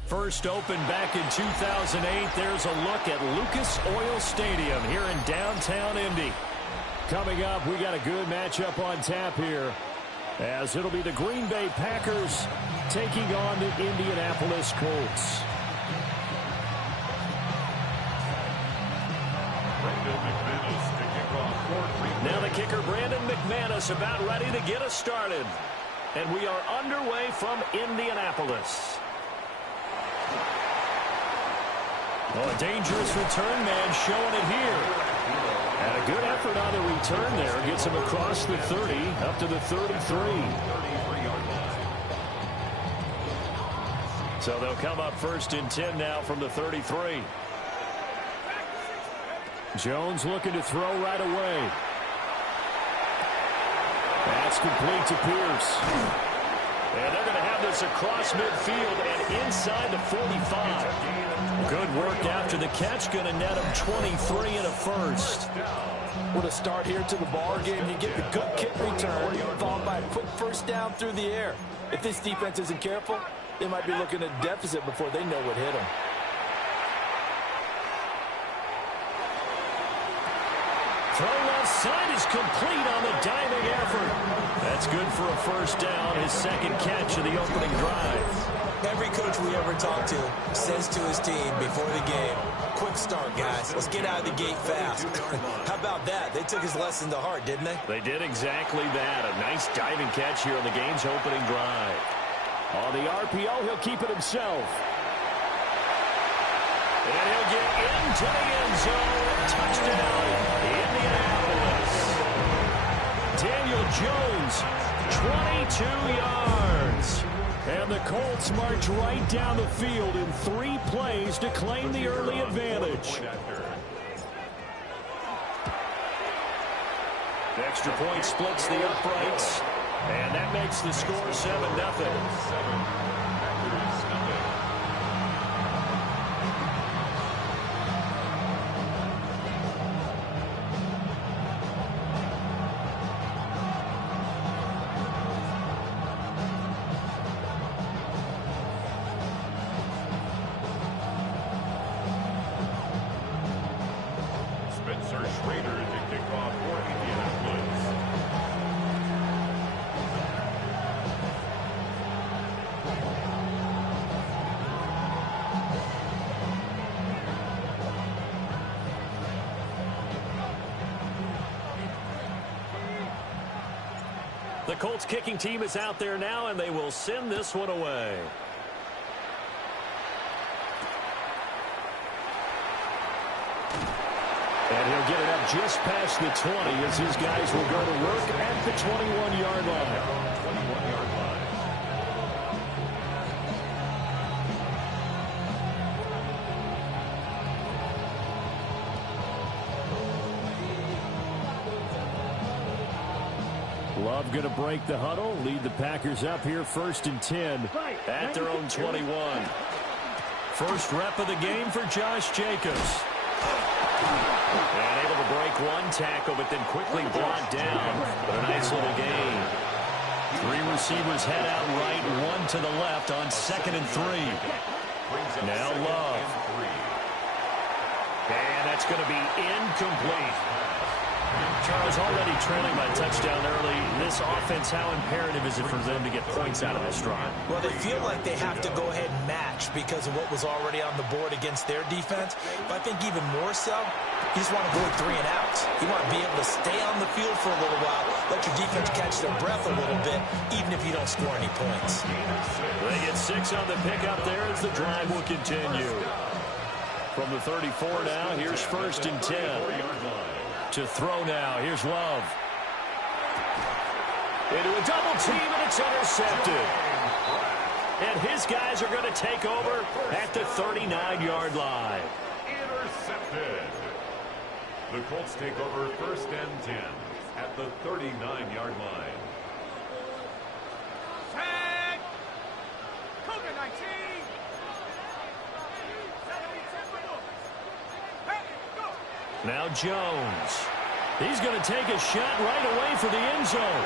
First opened back in 2008. There's a look at Lucas Oil Stadium here in downtown Indy. Coming up, we got a good matchup on tap here, as it'll be the Green Bay Packers taking on the Indianapolis Colts. Now the kicker, Brandon McManus, about ready to get us started. And we are underway from Indianapolis. Oh, a dangerous return man showing it here. And a good effort on the return there. Gets him across the 30, up to the 33. So they'll come up 1st and 10 now from the 33. Jones looking to throw right away. That's complete to Pierce. And they're going to have this across midfield and inside the 45. Good work after the catch. Going to net him 23 and a first. What a start here to the ball game. You get the good kick return, followed by a quick first down through the air. If this defense isn't careful, they might be looking at a deficit before they know what hit them. Throw left side is complete on the diving effort. That's good for a first down, his second catch of the opening drive. Every coach we ever talk to says to his team before the game, quick start, guys. Let's get out of the gate fast. How about that? They took his lesson to heart, didn't they? They did exactly that. A nice diving catch here on the game's opening drive. On the RPO, he'll keep it himself. And he'll get into the end zone. Touchdown, Indianapolis. Daniel Jones, 22 yards. And the Colts march right down the field in 3 plays to claim the early advantage. The extra point splits the uprights. And that makes the score 7-0. The Colts kicking team is out there now, and they will send this one away. And And he'll get it up just past the 20 as his guys will go to work at the 21-yard line. 21-yard line. Love going to break the huddle, lead the Packers up here 1st and 10 at their own 21. First rep of the game for Josh Jacobs. And able to break one tackle, but then quickly brought down. But a nice little gain. 3 receivers head out right, 1 to the left on 2nd and 3. Now Love. And that's going to be incomplete. Charles, already trailing by touchdown early. This offense, how imperative is it for them to get points out of this drive? Well, they feel like they have to go ahead and match because of what was already on the board against their defense. But I think even more so, you just want to avoid 3 and outs. You want to be able to stay on the field for a little while, let your defense catch their breath a little bit, even if you don't score any points. They get 6 on the pickup there as the drive will continue. From the 34 now, here's 1st and 10. To throw now. Here's Love. Into a double team, and it's intercepted. And his guys are going to take over at the 39-yard line. Intercepted. The Colts take over 1st and 10 at the 39-yard line. Tag! COVID-19! Now Jones. He's going to take a shot right away for the end zone.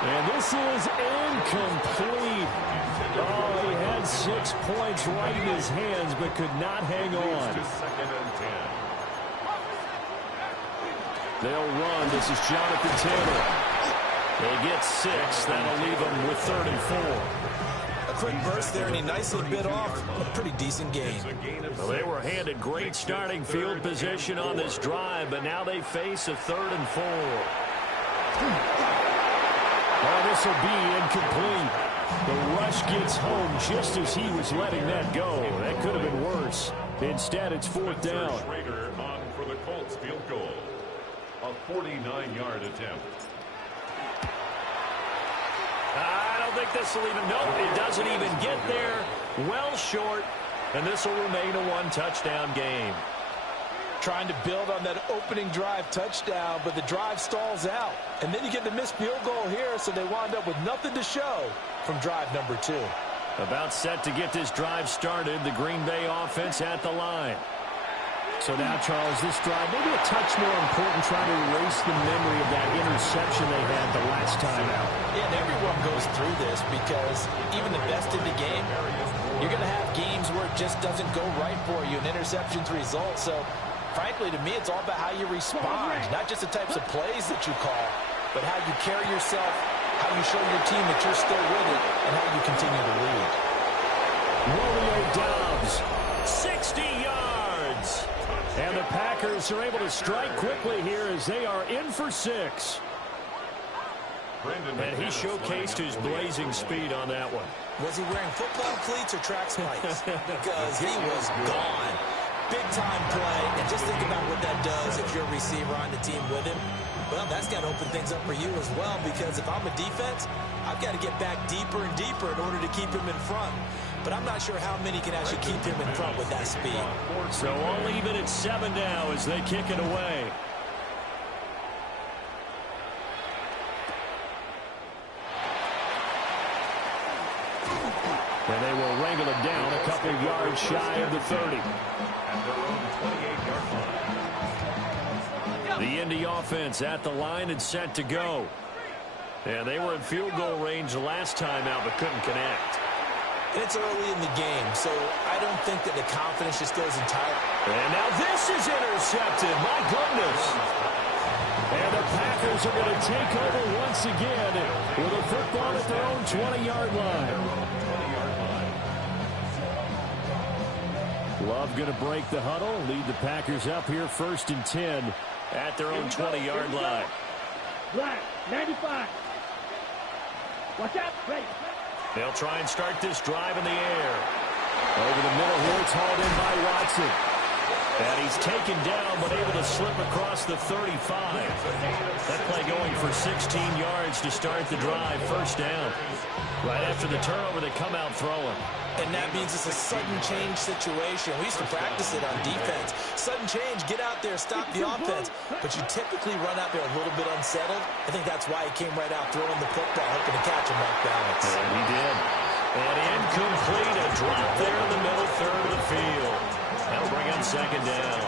And this is incomplete. Oh, he had 6 points right in his hands, but could not hang on. 2nd and 10. They'll run. This is Jonathan Taylor. They get 6. That'll leave them with 3rd and 4. Quick burst there, and he nicely bit off a pretty decent game. Well, they were handed great starting field position on this drive, but now they face a 3rd and 4. Oh, this will be incomplete. The rush gets home just as he was letting that go. That could have been worse. Instead, it's 4th down. Schrader on for the Colts field goal. A 49-yard attempt. I don't think this will even, nope, it doesn't even get there. Well short, and this will remain a 1-touchdown game. Trying to build on that opening drive touchdown, but the drive stalls out. And then you get the missed field goal here, so they wound up with nothing to show from drive number 2. About set to get this drive started, the Green Bay offense at the line. So now, Charles, this drive, maybe a touch more important, trying to erase the memory of that interception they had the last time out. Yeah, and everyone goes through this because even the best in the game, you're going to have games where it just doesn't go right for you, and interceptions result. So, frankly, to me, it's all about how you respond, not just the types of plays that you call, but how you carry yourself, how you show your team that you're still with it, and how you continue to lead. Romeo Doubs, 60 yards. And the Packers are able to strike quickly here as they are in for 6. And he showcased his blazing speed on that one. Was he wearing football cleats or track spikes? Because he was gone. Big-time play, and just think about what that does if you're a receiver on the team with him. Well, that's got to open things up for you as well, because if I'm a defense, I've got to get back deeper and deeper in order to keep him in front. But I'm not sure how many can actually keep him in front with that speed. So I'll leave it at 7 now as they kick it away. And they will wrangle it down a couple yards shy of the 30. At their own 28-yard line. The Indy offense at the line and set to go. And they were in field goal range last time out but couldn't connect. It's early in the game, so I don't think that the confidence just goes entirely. And now this is intercepted. My goodness. And the Packers are going to take over once again with a football at their own 20-yard line. Love going to break the huddle, lead the Packers up here 1st and 10 at their own 20-yard line. Black, 95. Watch out, ready. They'll try and start this drive in the air. Over the middle here, it's hauled in by Watson. And he's taken down, but able to slip across the 35. That play going for 16 yards to start the drive. First down. Right after the turnover, they come out throwing. And that means it's a sudden change situation. We used to practice it on defense. Sudden change, get out there, stop the offense. But you typically run out there a little bit unsettled. I think that's why he came right out throwing the football, hoping to catch him off balance. And he did. And incomplete, a drop there in the middle third of the field. That'll bring up second down.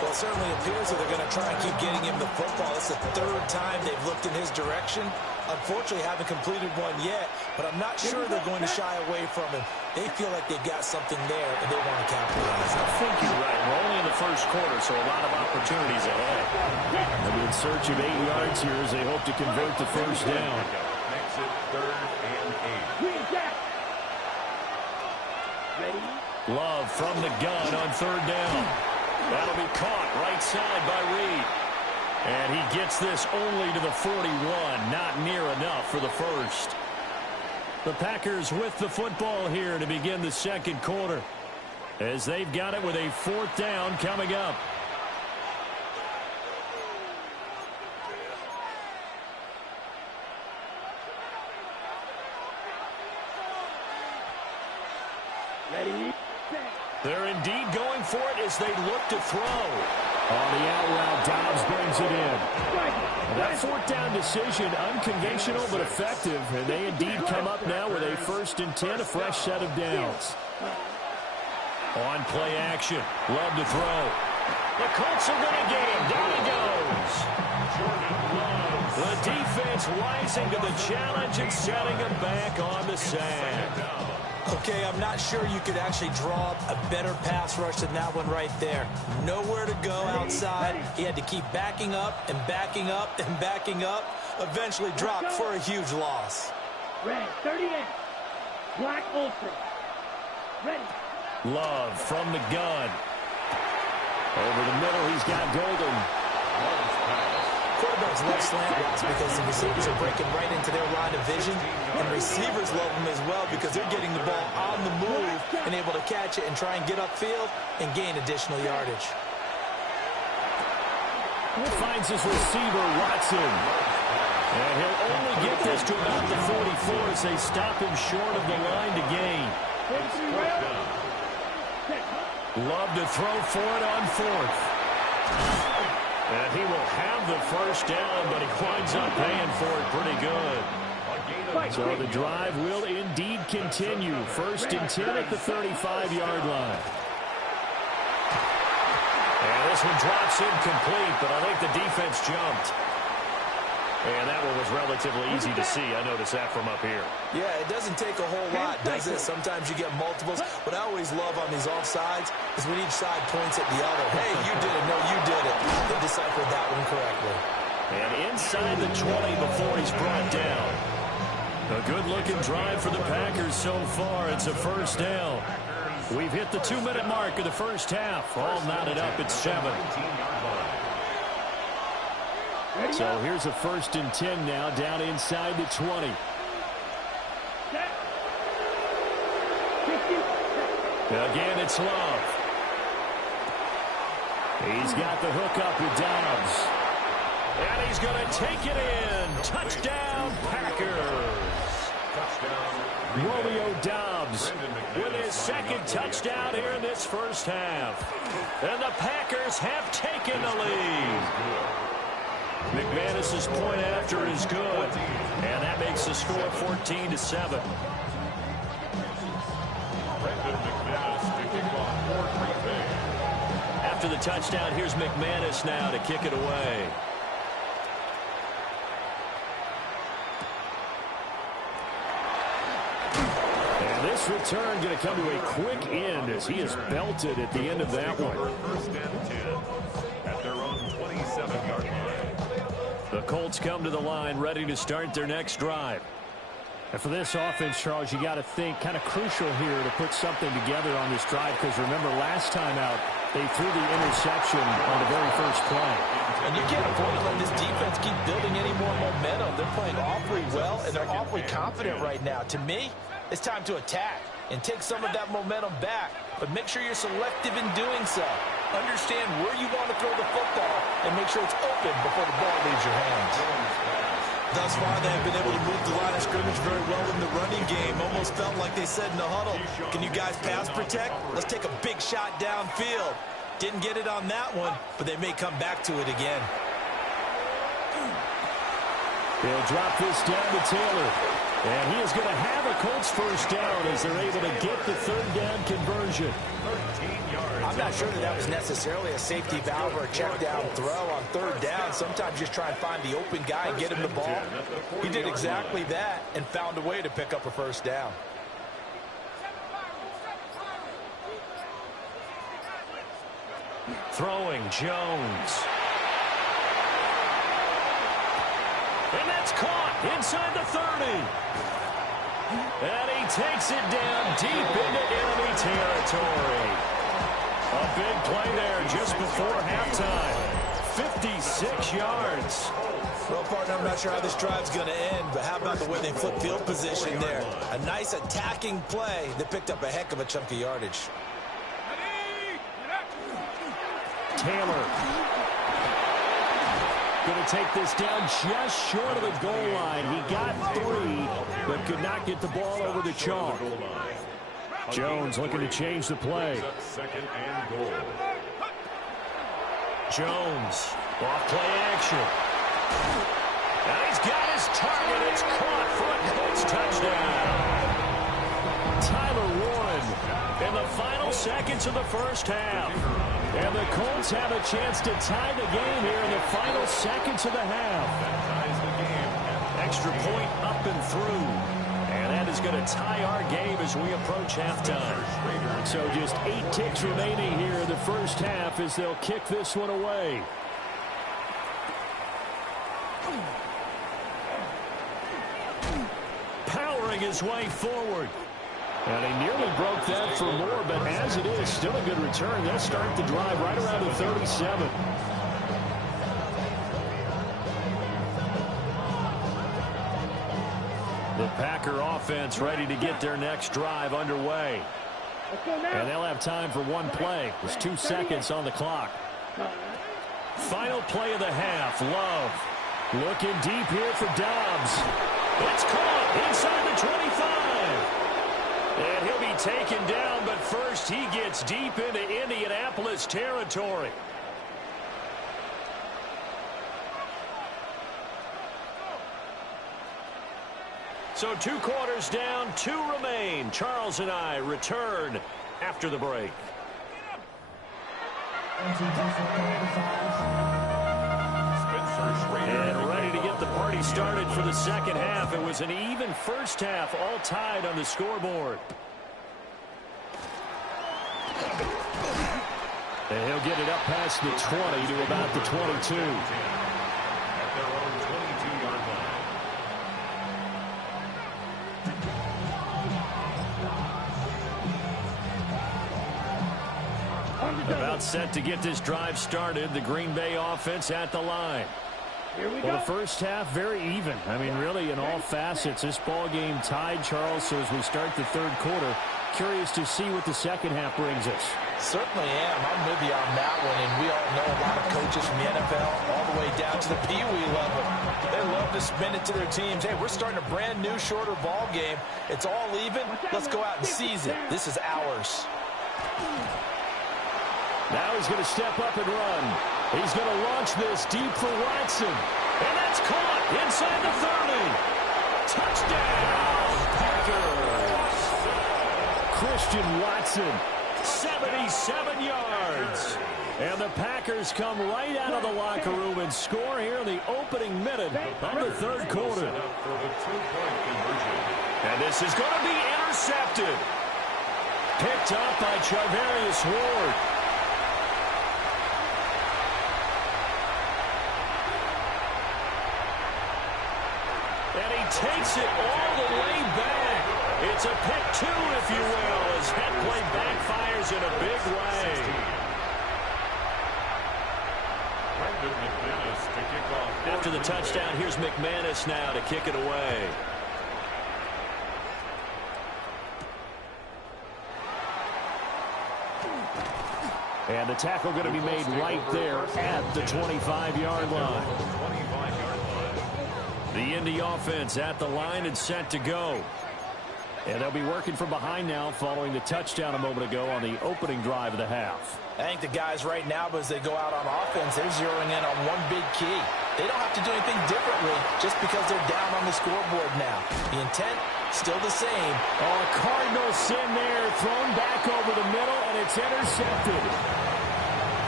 Well, it certainly appears that they're going to try and keep getting him the football. It's the third time they've looked in his direction. Unfortunately, haven't completed one yet, but I'm not sure they're going to shy away from him. They feel like they've got something there, and they want to capitalize. I think you're right. We're only in the first quarter, so a lot of opportunities ahead. They'll be in search of 8 yards here as they hope to convert the first down. Makes it 3rd and 8. Ready? Love from the gun on 3rd down. That'll be caught right side by Reed. And he gets this only to the 41. Not near enough for the first. The Packers with the football here to begin the second quarter, as they've got it with a 4th down coming up. Ready? They're indeed going for it as they look to throw. On the out route, Dobbs brings it in. That 4th down decision, unconventional but effective, and they indeed come up now with a 1st and 10, a fresh set of downs. On play action, Love to throw. The Colts are going to get him. Down he goes. The defense rising to the challenge and setting him back on the sand. Okay, I'm not sure you could actually draw up a better pass rush than that one right there. Nowhere to go outside. He had to keep backing up and backing up and backing up. Eventually dropped for a huge loss. Red 38. Black Ultra. Ready. Love from the gun. Over the middle, he's got Golden. Quarterbacks love slant routes because the receivers are breaking right into their line of vision, and receivers love them as well because they're getting the ball on the move and able to catch it and try and get upfield and gain additional yardage. He finds his receiver, Watson. And he'll only get this to about the 44 as they stop him short of the line to gain. Love to throw for it on 4th. And he will have the first down, but he winds up paying for it pretty good. So the drive will indeed continue. 1st and 10 at the 35-yard line. And this one drops incomplete, but I think the defense jumped. And that one was relatively easy to see. I noticed that from up here. Yeah, it doesn't take a whole lot, does it? Sometimes you get multiples. What I always love on these offsides is when each side points at the other. Hey, you did it. No, you did it. They deciphered that one correctly. And inside the 20 before he's brought down. A good-looking drive for the Packers so far. It's a first down. We've hit the 2-minute mark of the first half. All knotted up at 7. So here's a 1st and 10 now, down inside the 20. Again, it's Love. He's got the hook up with Dobbs. And he's going to take it in. Touchdown, Packers. Romeo Dobbs with his 2nd touchdown here in this first half. And the Packers have taken the lead. McManus's point after is good, and that makes the score 14-7. After the touchdown, here's McManus now to kick it away. And this return going to come to a quick end as he is belted at the end of that one. 1st and 10 at their own 27-yard line. The Colts come to the line ready to start their next drive. And for this offense, Charles, you got to think kind of crucial here to put something together on this drive, because remember last time out they threw the interception on the very first play. And you can't afford to let this defense keep building any more momentum. They're playing awfully well, and they're awfully confident right now. To me, it's time to attack and take some of that momentum back. but make sure you're selective in doing so. Understand where you want to throw the football and make sure it's open before the ball leaves your hands. Thus far, they have been able to move the line of scrimmage very well in the running game. Almost felt like they said in the huddle, can you guys pass protect? Let's take a big shot downfield. Didn't get it on that one, but they may come back to it again. They'll drop this down to Taylor. And he is going to have a Colts first down as they're able to get the third down conversion. I'm not sure that was necessarily a safety valve or a check down throw on third down. Sometimes just try and find the open guy and get him the ball. He did exactly that and found a way to pick up a first down. Throwing Jones. And that's caught inside the 30. And he takes it down deep into enemy territory. A big play there just before halftime. 56 yards. Well, partner, I'm not sure how this drive's going to end, but how about the way they flip field position there? A nice attacking play that picked up a heck of a chunk of yardage. Taylor. Going to take this down just short of the goal line. He got 3, but could not get the ball over the chalk. Jones looking to change the play. Jones, off play action. And he's got his target. It's caught for a Colts touchdown. Tyler Warren in the final seconds of the first half. And the Colts have a chance to tie the game here in the final seconds of the half. Extra point up and through. And that is going to tie our game as we approach halftime. So just 8 ticks remaining here in the first half as they'll kick this one away. Powering his way forward. And he nearly broke that for more, but as it is, still a good return. They'll start the drive right around the 37. The Packer offense ready to get their next drive underway. And they'll have time for one play. There's 2 seconds on the clock. Final play of the half. Love looking deep here for Dobbs. It's caught inside the 25. And he'll be taken down, but first he gets deep into Indianapolis territory. So 2 quarters down, 2 remain. Charles and I return after the break. And ready to get the party started for the second half. It was an even first half, all tied on the scoreboard. And he'll get it up past the 20 to about the 22. At their own 22-yard line. About set to get this drive started. The Green Bay offense at the line. Well, the first half, very even. I mean, really, in all facets, this ball game tied, Charles. So as we start the third quarter, curious to see what the second half brings us. Certainly am. I'm with you on that one. And we all know a lot of coaches from the NFL all the way down to the Pee Wee level. They love to spin it to their teams. Hey, we're starting a brand new, shorter ball game. It's all even. Let's go out and seize it. This is ours. Now he's going to step up and run. He's going to launch this deep for Watson. And that's caught inside the 30. Touchdown, Packers. Christian Watson, 77 yards. And the Packers come right out of the locker room and score here in the opening minute of the third quarter. And this is going to be intercepted. Picked up by Charvarius Ward. And he takes it all the way back. It's a pick 2, if you will, as head play backfires in a big way. After the touchdown, here's McManus now to kick it away. And the tackle going to be made right there at the 25-yard line. The Indy offense at the line and set to go. And they'll be working from behind now following the touchdown a moment ago on the opening drive of the half. I think the guys right now, as they go out on offense, they're zeroing in on one big key. They don't have to do anything differently just because they're down on the scoreboard now. The intent, still the same. Oh, Cardinal sin there, thrown back over the middle, and it's intercepted.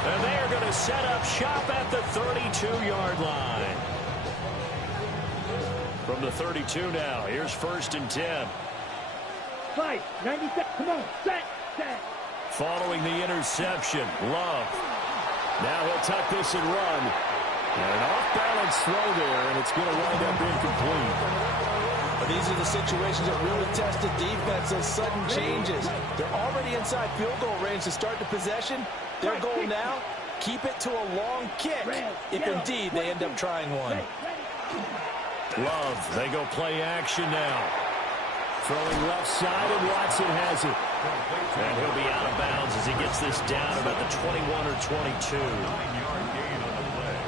And they are going to set up shop at the 32-yard line. From the 32 now, here's 1st and 10. 5, 97, come on, set. Following the interception, Love. Now he'll tuck this and run. And an off-balance throw there, and it's going to wind up incomplete. But these are the situations that really test the defense, those sudden changes. They're already inside field goal range to start the possession. Their goal now, keep it to a long kick, if indeed they end up trying one. Love, they go play action now. Throwing left side, and Watson has it. And he'll be out of bounds as he gets this down about the 21 or 22.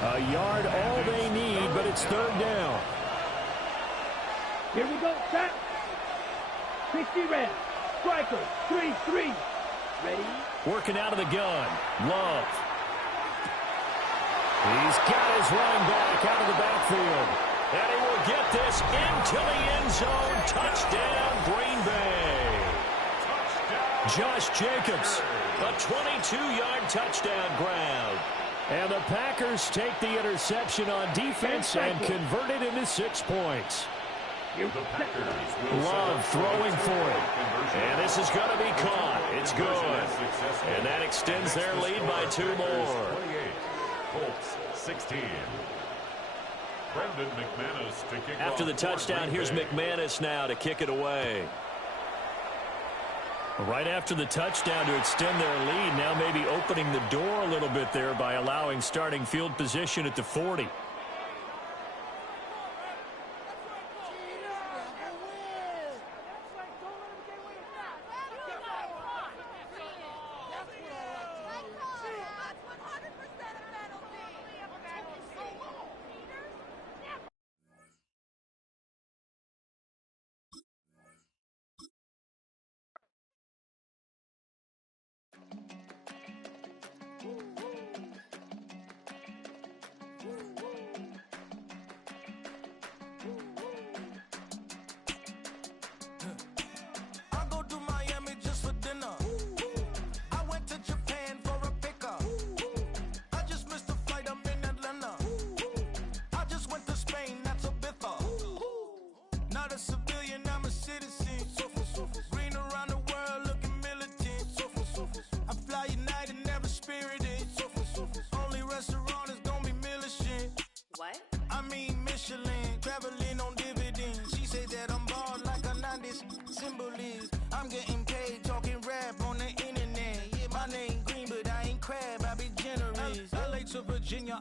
A yard all they need, but it's 3rd down. Here we go, set. 60 red. Striker, 3-3. Ready? Working out of the gun. Love. He's got his running back out of the backfield. And he will get this into the end zone. Touchdown, Green Bay. Josh Jacobs, a 22-yard touchdown grab. And the Packers take the interception on defense and convert it into 6 points. Love throwing for it. And this is going to be caught. It's good. And that extends their lead by 2 more. Colts 16. Brendan McManus to kick After the touchdown, here's McManus now to kick it away. Right after the touchdown to extend their lead, now maybe opening the door a little bit there by allowing starting field position at the 40.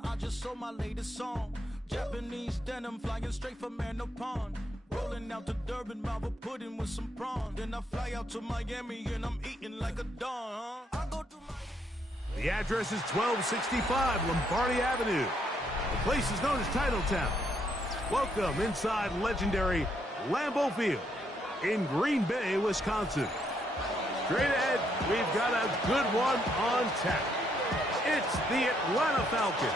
I just sold my latest song. Japanese denim flying straight from Manopon. Rolling out to Durban, Malva pudding with some prawns. Then I fly out to Miami and I'm eating like a don. I go to The address is 1265 Lombardi Avenue. The place is known as Titletown. Welcome inside legendary Lambeau Field in Green Bay, Wisconsin. Straight ahead, we've got a good one on tap. It's the Atlanta Falcons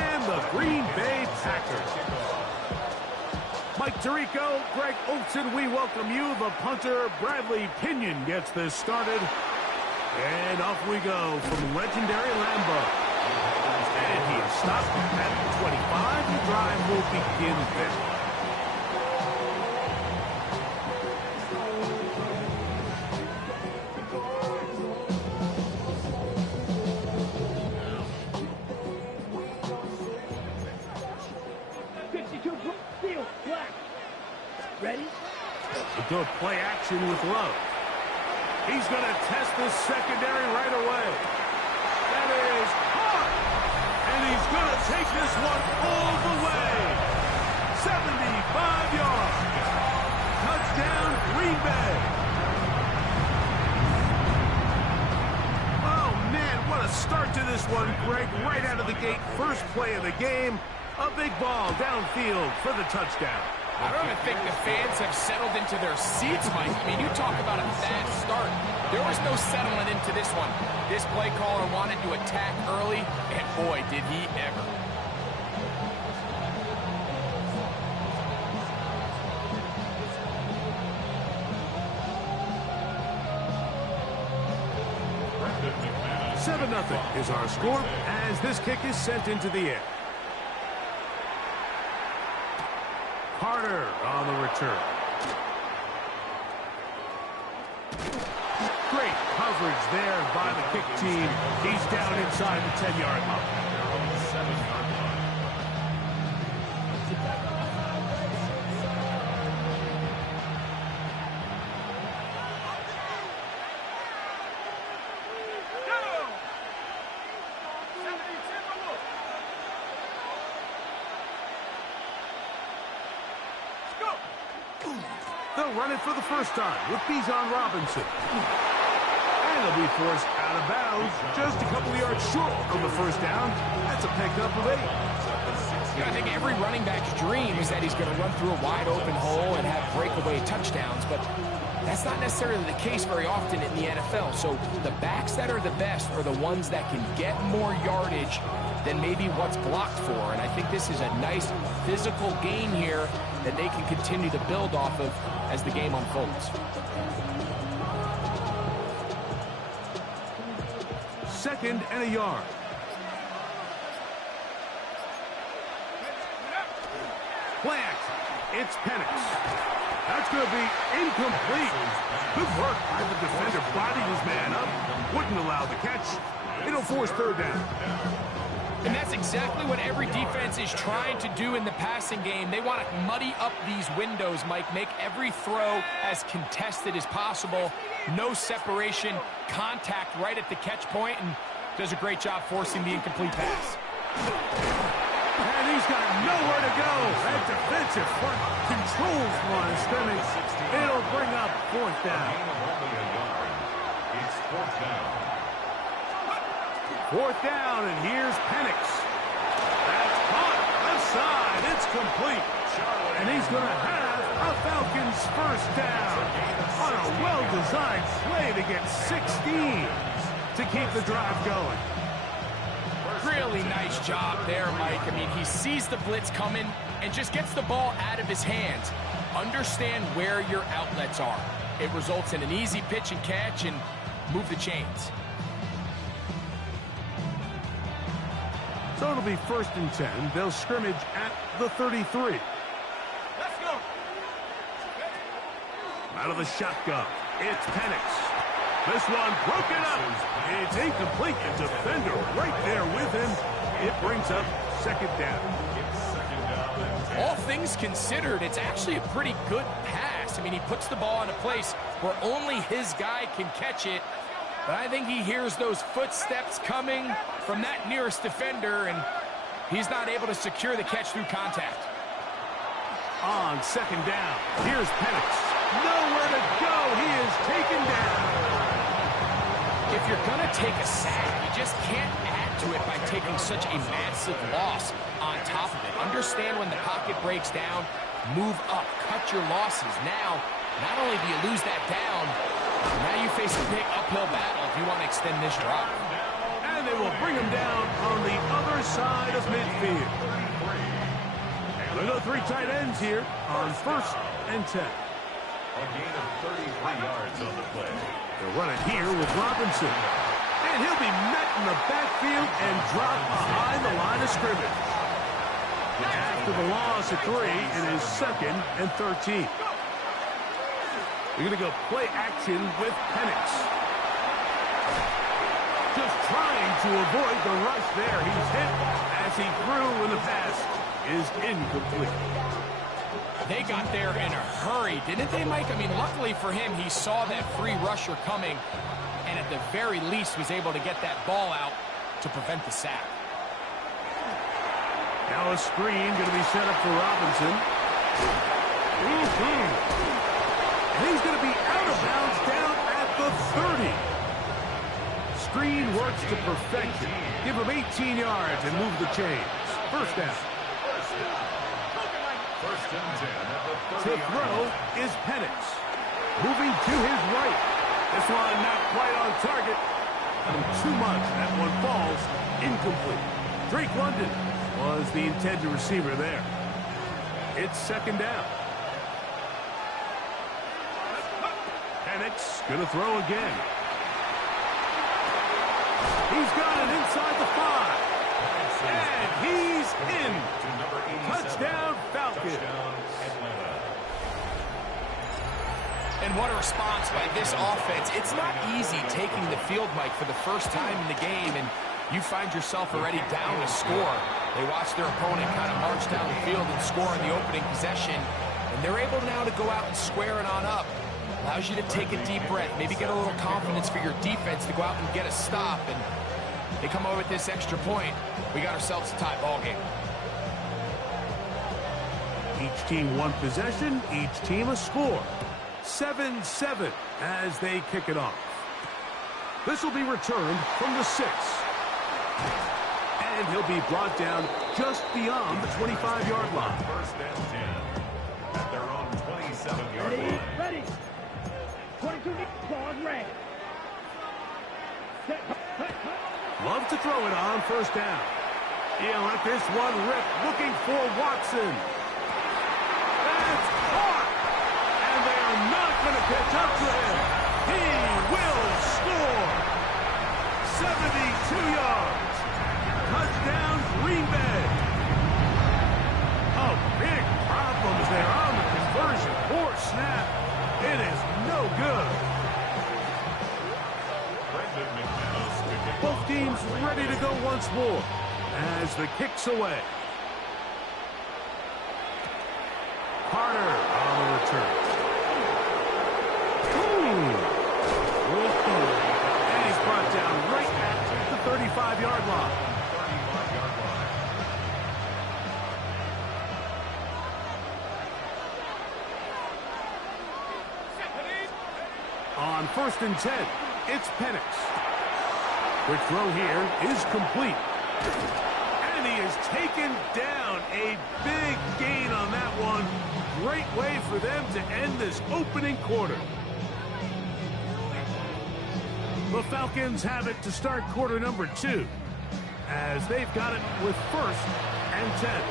and the Green Bay Packers. Mike Tirico, Greg Olson, we welcome you. The punter, Bradley Pinion, gets this started. And off we go from legendary Lambeau. And he is stopped at the 25. The drive will begin there. Ready? A good play action with Love. He's going to test this secondary right away. That is hard. And he's going to take this one all the way. 75 yards. Touchdown, Green Bay. Oh, man. this one, Greg, right out of the gate. First play of the game. A big ball downfield for the touchdown. I don't even think the fans have settled into their seats, Mike. I mean, you talk about a fast start. There was no settling into this one. This play caller wanted to attack early, and boy, did he ever. Seven 0 is our score as this kick is sent into the air. Carter on the return. Great coverage there by the kick team. He's down inside the 10-yard line. They'll run it for the first time with Bijan Robinson. And they'll be forced out of bounds just a couple of yards short of the first down. That's a pickup of 8. I think every running back's dream is that he's going to run through a wide open hole and have breakaway touchdowns, but that's not necessarily the case very often in the NFL. So the backs that are the best are the ones that can get more yardage than maybe what's blocked for. And I think this is a nice physical gain here that they can continue to build off of as the game unfolds. Second and a yard. Play action. It's Penix. That's going to be incomplete. Good work by the defender. Bodied his man up. Wouldn't allow the catch. It'll force third down. And that's exactly what every defense is trying to do in the passing game. They want to muddy up these windows, Mike. Make every throw as contested as possible. No separation, contact right at the catch point, and does a great job forcing the incomplete pass. And he's got nowhere to go. That defensive front controls the line of scrimmage. It'll bring up fourth down. It's fourth down. Fourth down, and here's Penix. That's caught. Left side. It's complete. And he's going to have a Falcons first down on a well-designed play to get 16 to keep the drive going. Really nice job there, Mike. I mean, he sees the blitz coming and just gets the ball out of his hands. Understand where your outlets are. It results in an easy pitch and catch and move the chains. So it'll be first and 10. They'll scrimmage at the 33. Let's go. Out of the shotgun, it's Penix. This one broken up. It's incomplete. The defender right there with him. It brings up second down. All things considered, it's actually a pretty good pass. I mean, he puts the ball in a place where only his guy can catch it. But I think he hears those footsteps coming from that nearest defender, and he's not able to secure the catch through contact. On second down, here's Penix. Nowhere to go. He is taken down. If you're going to take a sack, you just can't add to it by taking such a massive loss on top of it. Understand when the pocket breaks down, move up, cut your losses. Now, not only do you lose that down, now you face a big uphill battle if you want to extend this drive. And they will bring him down on the other side of midfield. There go three tight ends here on first and 10. A gain of 33 yards on the play. They'll run it here with Robinson. And he'll be met in the backfield and dropped behind the line of scrimmage. After the loss of 3, it is second and 13. We're going to go play action with Penix. Just trying to avoid the rush there. He's hit as he threw, and the pass is incomplete. They got there in a hurry, didn't they, Mike? I mean, luckily for him, he saw that free rusher coming, and at the very least was able to get that ball out to prevent the sack. Now a screen going to be set up for Robinson. And he's going to be out of bounds down at the 30. screen works to perfection. Give him 18 yards and move the chains. First down. First and 10 at the 30. To throw is Penix. Moving to his right. This one not quite on target. Too much. That one falls incomplete. Drake London was the intended receiver there. It's second down. Penix going to throw again. He's got it inside the 5. And he's in. Touchdown, Falcons. And what a response by this offense. It's not easy taking the field, Mike, for the first time in the game, and you find yourself already down to score. They watch their opponent kind of march down the field and score in the opening possession, and they're able now to go out and square it on up. Allows you to take a deep breath, maybe get a little confidence for your defense to go out and get a stop, and they come over with this extra point. We got ourselves a tie ball game. Each team one possession, each team a score. 7-7 as they kick it off. This will be returned from the 6. And he'll be brought down just beyond the 25-yard line. First and 10 at their own 27-yard Ready, line. ready. 22 claws red. Set, cut. Love to throw it on first down. He'll let this one rip, looking for Watson. That's caught! And they are not going to catch up to him. He will score. 72 yards. Touchdown, Green Bay. Oh, big problems there on the conversion. Poor snap. It is no good. Both teams ready to go once more as the kick's away. Carter on the return. And he's brought down right at the 35-yard line. On first and 10, it's Penix. Quick throw here is complete. And he is taken down. A big gain on that one. Great way for them to end this opening quarter. The Falcons have it to start quarter number 2 as they've got it with first and 10.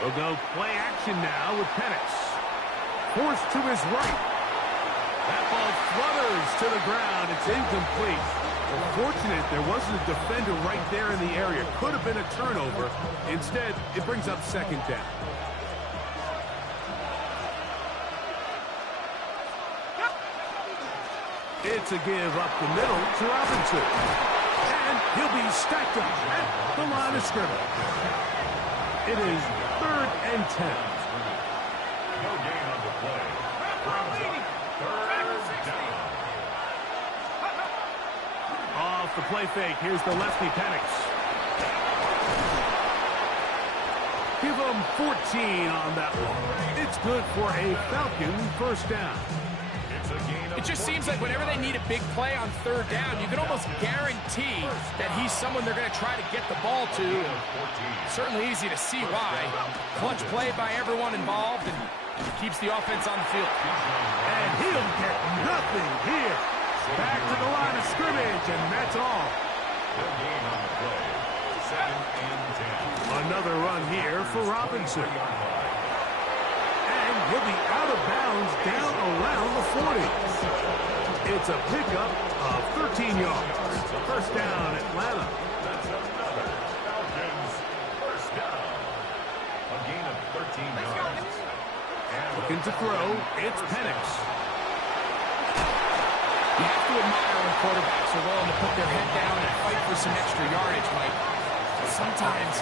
We'll go play action now with Penix. Forced to his right. That ball flutters to the ground. It's incomplete. Well, fortunate there wasn't a defender right there in the area. Could have been a turnover. Instead, it brings up second down. It's a give up the middle to Robinson. And he'll be stacked up at the line of scrimmage. It is third and 10. No gain on the play. Third down. Off the play fake. Here's the lefty Penix. Give him 14 on that one. It's good for a Falcon first down. It just seems like whenever they need a big play on third down, you can almost guarantee that he's someone they're going to try to get the ball to. Certainly easy to see why. Clutch play by everyone involved and keeps the offense on the field. And he'll get nothing here. Back to the line of scrimmage, and that's all. Another run here for Robinson. And he'll be out of bounds down around the 40. It's a pickup of 13 yards. First down, Atlanta. That's another Falcons first down. A gain of 13 yards. Looking to throw, it's Penix. You have to admire when quarterbacks are willing to put their head down and fight for some extra yardage, Mike. Sometimes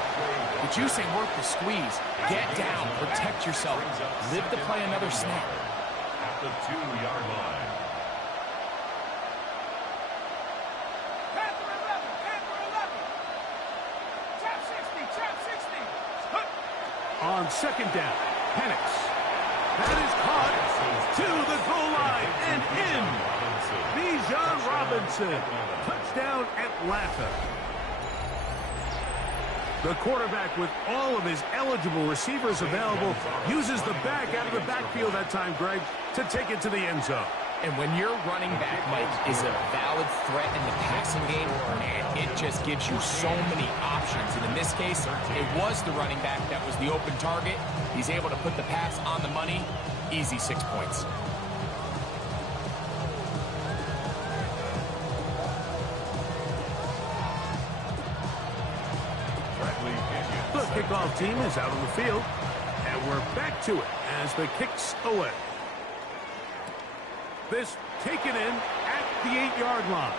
the juice ain't worth the squeeze. Get down, protect yourself, live to play another snap. At the 2-yard line. On second down, Penix. That is caught to the goal line and in. Bijan Robinson. Touchdown, Atlanta. The quarterback, with all of his eligible receivers available, uses the back out of the backfield that time, Greg, to take it to the end zone. And when your running back, Mike, is a valid threat in the passing game, man, it just gives you so many options. And in this case, it was the running back that was the open target. He's able to put the pass on the money. Easy 6 points. The kickoff team is out on the field, and we're back to it as the kick's away. This taken in at the 8-yard line.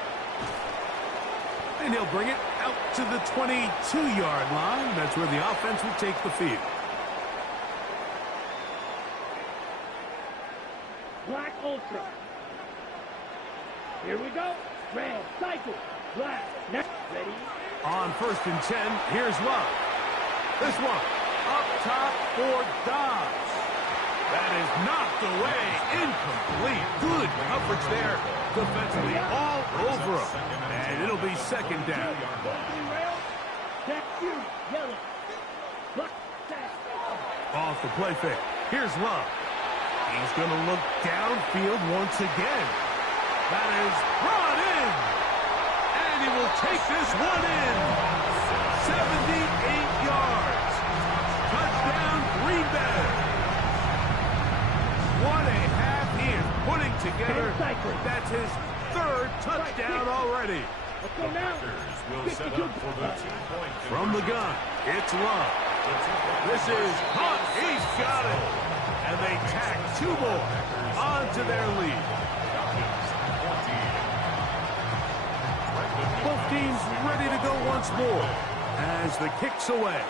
And he'll bring it out to the 22-yard line. That's where the offense will take the field. Black Ultra. Here we go. Red, cycle. Black. Next. Ready. On 1st and 10, here's Love. This one up top for Dobbs. That is knocked away. Incomplete. Good coverage there defensively all over him. And it'll be 2nd down. Off the play fake. Here's Love. He's going to look downfield once again. That is brought in. And he will take this one in. 78 yards. Touchdown, Green Bay. What a half he is putting together. That's his 3rd touchdown already. Let's go now. From the gun, it's Love. This is caught. He's got it. And they tack 2 more onto their lead. Both teams ready to go once more as the kick's away.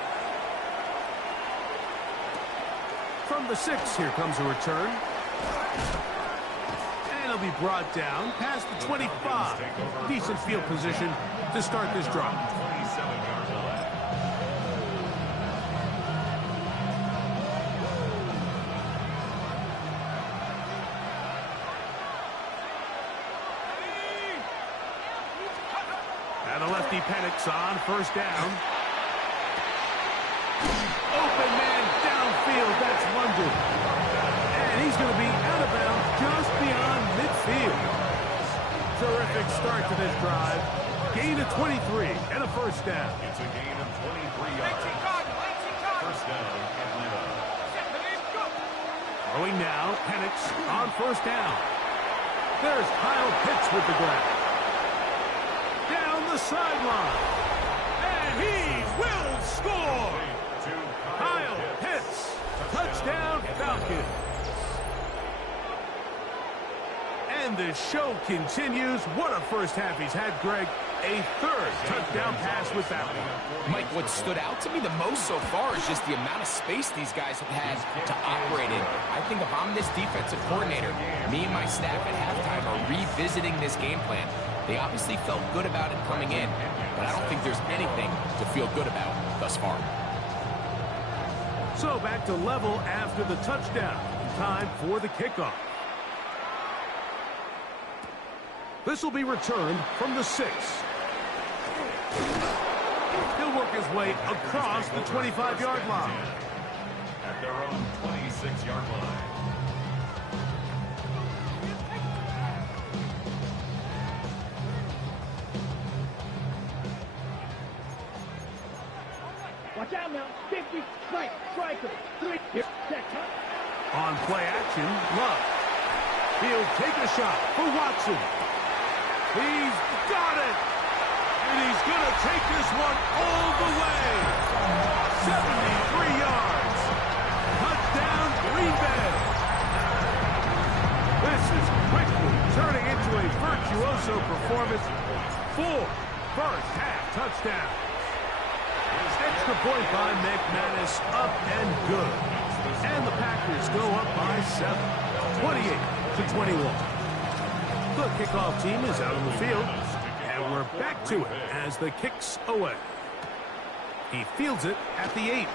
From the 6, here comes a return. And he'll be brought down past the 25. Decent field position to start this drive. And the lefty panics on 1st down. Open man downfield, that's London. And he's going to be out of bounds just beyond midfield. Terrific start to this drive. Gain of 23 and a 1st down. It's a gain of 23 yards. 1st down, Atlanta. Throwing now, Penix on 1st down. There's Kyle Pitts with the grab. Down the sideline. And he will score. Kyle Pitts. Touchdown, Falcons. And the show continues. What a first half he's had, Greg. A 3rd touchdown pass with that one. Mike, what stood out to me the most so far is just the amount of space these guys have had to operate in. I think if I'm this defensive coordinator, me and my staff at halftime are revisiting this game plan. They obviously felt good about it coming in, but I don't think there's anything to feel good about thus far. So back to level after the touchdown. Time for the kickoff. This will be returned from the 6. He'll work his way across the 25-yard line. At their own 26-yard line. Watch out now. 50, strike, striker. 3, here, set, cut. On play action, Love. He'll take a shot for Watson. He's got it. And he's going to take this one all the way. 73 yards. Touchdown, Green Bay. This is quickly turning into a virtuoso performance. 4 first-half touchdowns. Extra point by McManus, up and good. And the Packers go up by 7, 28-21. The kickoff team is out on the field, and we're back to it as the kick's away. He fields it at the 8.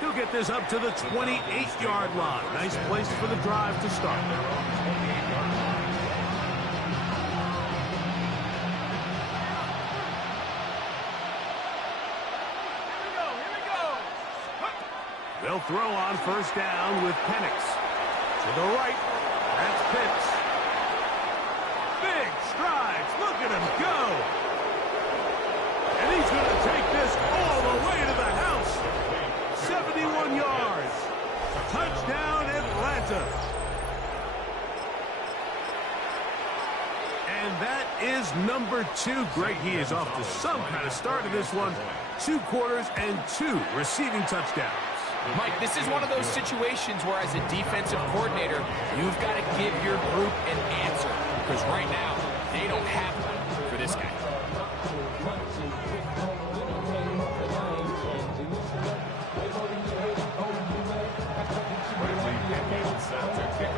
He'll get this up to the 28-yard line. Nice place for the drive to start. They'll throw on first down with Penix. To the right, that's Pitts. Big strides, look at him go. And he's going to take this all the way to the house. 71 yards. Touchdown, Atlanta. And that is number 2. Greg, he is off to some kind of start in this one. 2 quarters and 2 receiving touchdowns. Mike, this is one of those situations where as a defensive coordinator, you've got to give your group an answer. Because right now, they don't have one for this guy.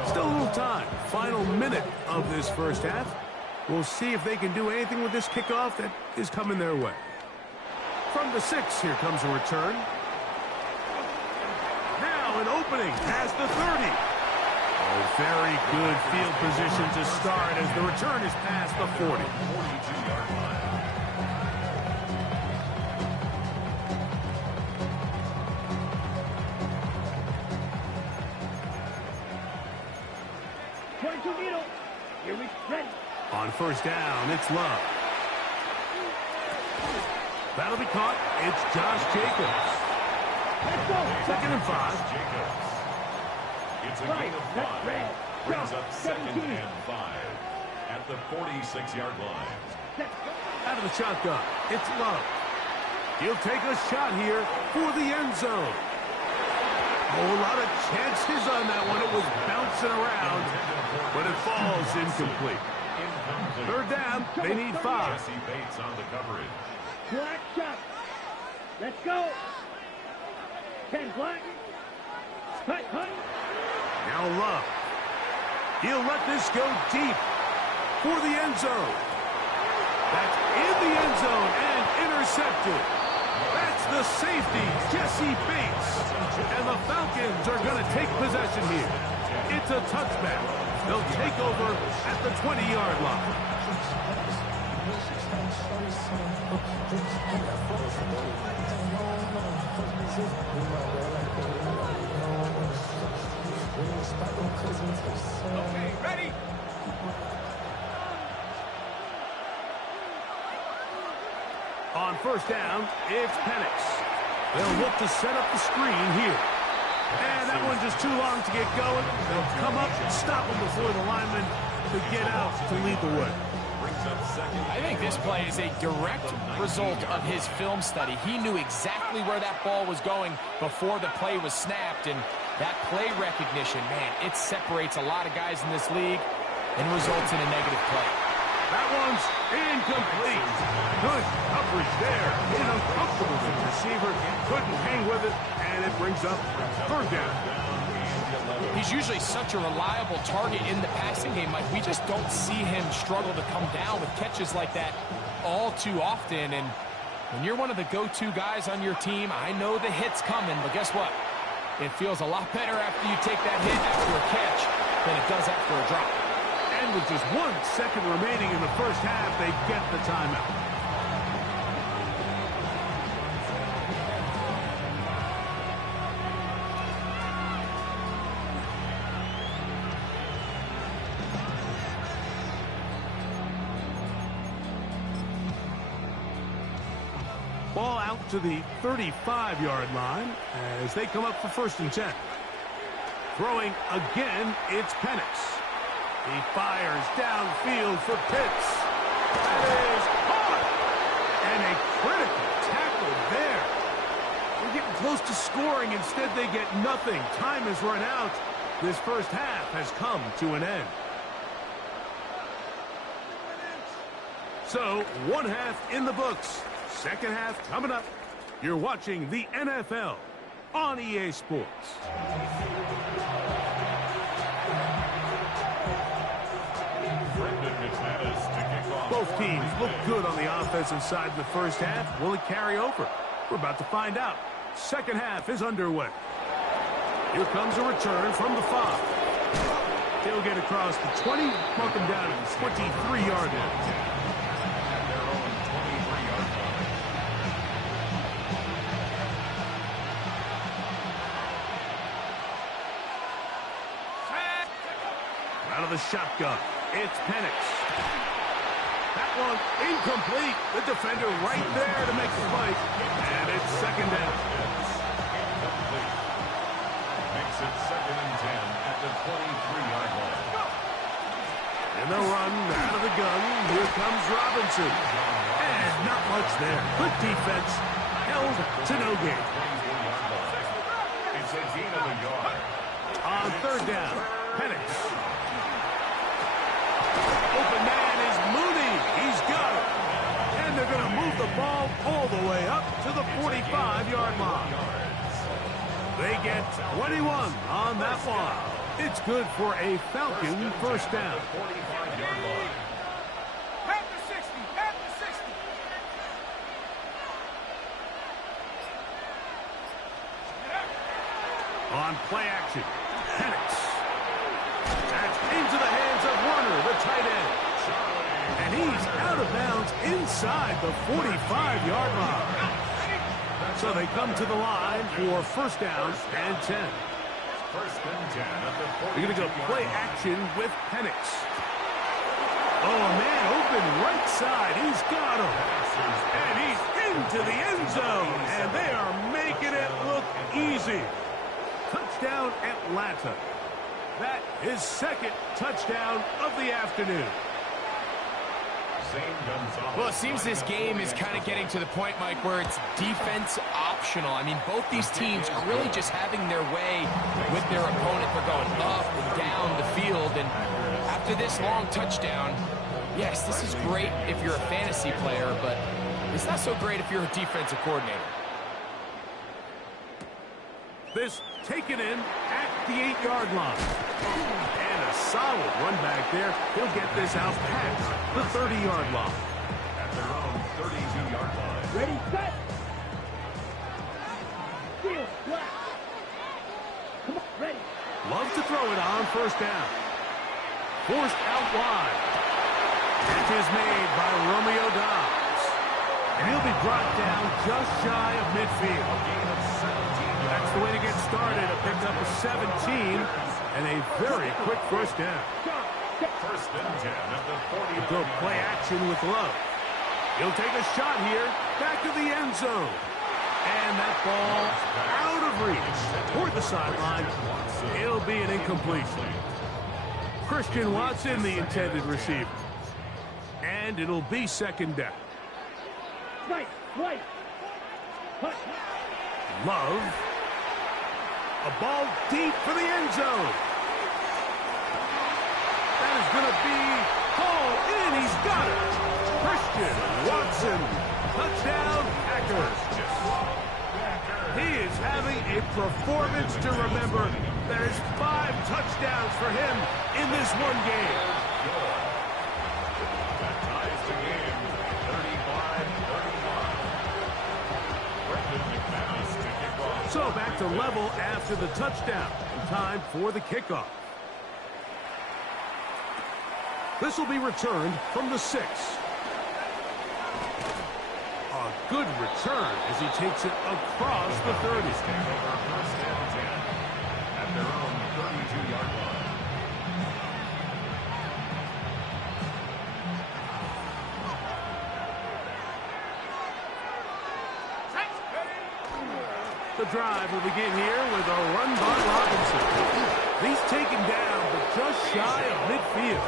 Still a little time. Final minute of this first half. We'll see if they can do anything with this kickoff that is coming their way. From the 6, here comes a return. Now an opening past the 30. Oh, very good field position to start as the return is past the 40. 42-yard line. 22 middle. Here we ready. On first down, it's Love. That'll be caught. It's Josh Jacobs. Let's go. 2nd and 5. Jacobs. It's a Right, gain of that's 5. red. Brings up 2nd 17. and 5 at the 46-yard line. Out of the shotgun, it's Love. He'll take a shot here for the end zone. Oh, a lot of chances on that one. It was bouncing around, but it falls incomplete. 3rd down, they need 5. Jesse Bates on the coverage. Black shot. Let's go. 10 black. Hut, hut. Now Love. He'll let this go deep for the end zone. That's in the end zone and intercepted. That's the safety, Jesse Bates. And the Falcons are going to take possession here. It's a touchback. They'll take over at the 20-yard line. Okay, ready? On first down, it's Penix. They'll look to set up the screen here. And that one just too long to get going. They'll come up and stop him before the lineman to get out to lead the way. I think this play is a direct result of his film study. He knew exactly where that ball was going before the play was snapped, and that play recognition, man, it separates a lot of guys in this league and results in a negative play. That one's incomplete. Good coverage there. An uncomfortable receiver. Couldn't hang with it, and it brings up 3rd down. He's usually such a reliable target in the passing game. Like, we just don't see him struggle to come down with catches like that all too often. And when you're one of the go-to guys on your team, I know the hit's coming, but guess what? It feels a lot better after you take that hit after a catch than it does after a drop. And with just 1 second remaining in the first half, they get the timeout. Ball out to the 35-yard line as they come up for 1st and 10. Throwing again, it's Penix. He fires downfield for Pitts. That is caught! And a critical tackle there. They're getting close to scoring. Instead, they get nothing. Time has run out. This first half has come to an end. So, 1 half in the books. 2nd half coming up. You're watching the NFL on EA Sports. Both teams look good on the offensive side in the first half. Will it carry over? We're about to find out. 2nd half is underway. Here comes a return from the 5. He'll get across the 20, mark him down at the 23-yard line. Out of the shotgun, it's Penix. That one incomplete. The defender right there to make the play. And it's second down. Incomplete. Makes it 2nd and 10 at the 23-yard line. And the run out of the gun. Here comes Robinson. And not much there. Good defense. Held to no gain. It's a gain of a yard. On 3rd down, Penix. Open man is Mooney. He's got it. And they're going to move the ball all the way up to the 45-yard line. They get 21 on that one. It's good for a Falcon first down. At the 60, at the 60. On play action, Penix. That's into the hands of Warner, the tight end. And he's out of bounds inside the 45-yard line. So they come to the line for first down and 10. First and 10 at the 40. They're going to go play action with Penix. Oh, a man open right side. He's got him. And he's into the end zone. And they are making it look easy. Touchdown, Atlanta. That is 2nd touchdown of the afternoon. Well, it seems this game is kind of getting to the point, Mike, where it's defense optional. I mean, both these teams are really just having their way with their opponent. They're going up and down the field. And after this long touchdown, yes, this is great if you're a fantasy player, but it's not so great if you're a defensive coordinator. This taken in at the 8-yard line. And a solid run back there. He'll get this out past the 30-yard line. At their own 32-yard line. Ready, set. Field, black. Come on, ready. Love to throw it on first down. Forced out wide. Catch is made by Romeo Dobbs. And he'll be brought down just shy of midfield. That's the way to get started. A pickup of 17 and a very quick first down. First and 10 at the 40. Go play action with Love. He'll take a shot here. Back to the end zone. And that ball out of reach toward the sideline. It'll be an incompletion. Christian Watson, the intended receiver. And it'll be second down. Right, right. Hut. Love. A ball deep for the end zone. That is going to be hauled in. He's got it. Christian Watson. Touchdown, Packers. He is having a performance to remember. There's 5 touchdowns for him in this one game. That ties the game 35-35. So back to level after the touchdown. Time for the kickoff. This will be returned from the 6. A good return as he takes it across the 30. First and 10 at their own 32-yard line. The drive will begin here with a run by Robinson. He's taken down, but just shy of midfield.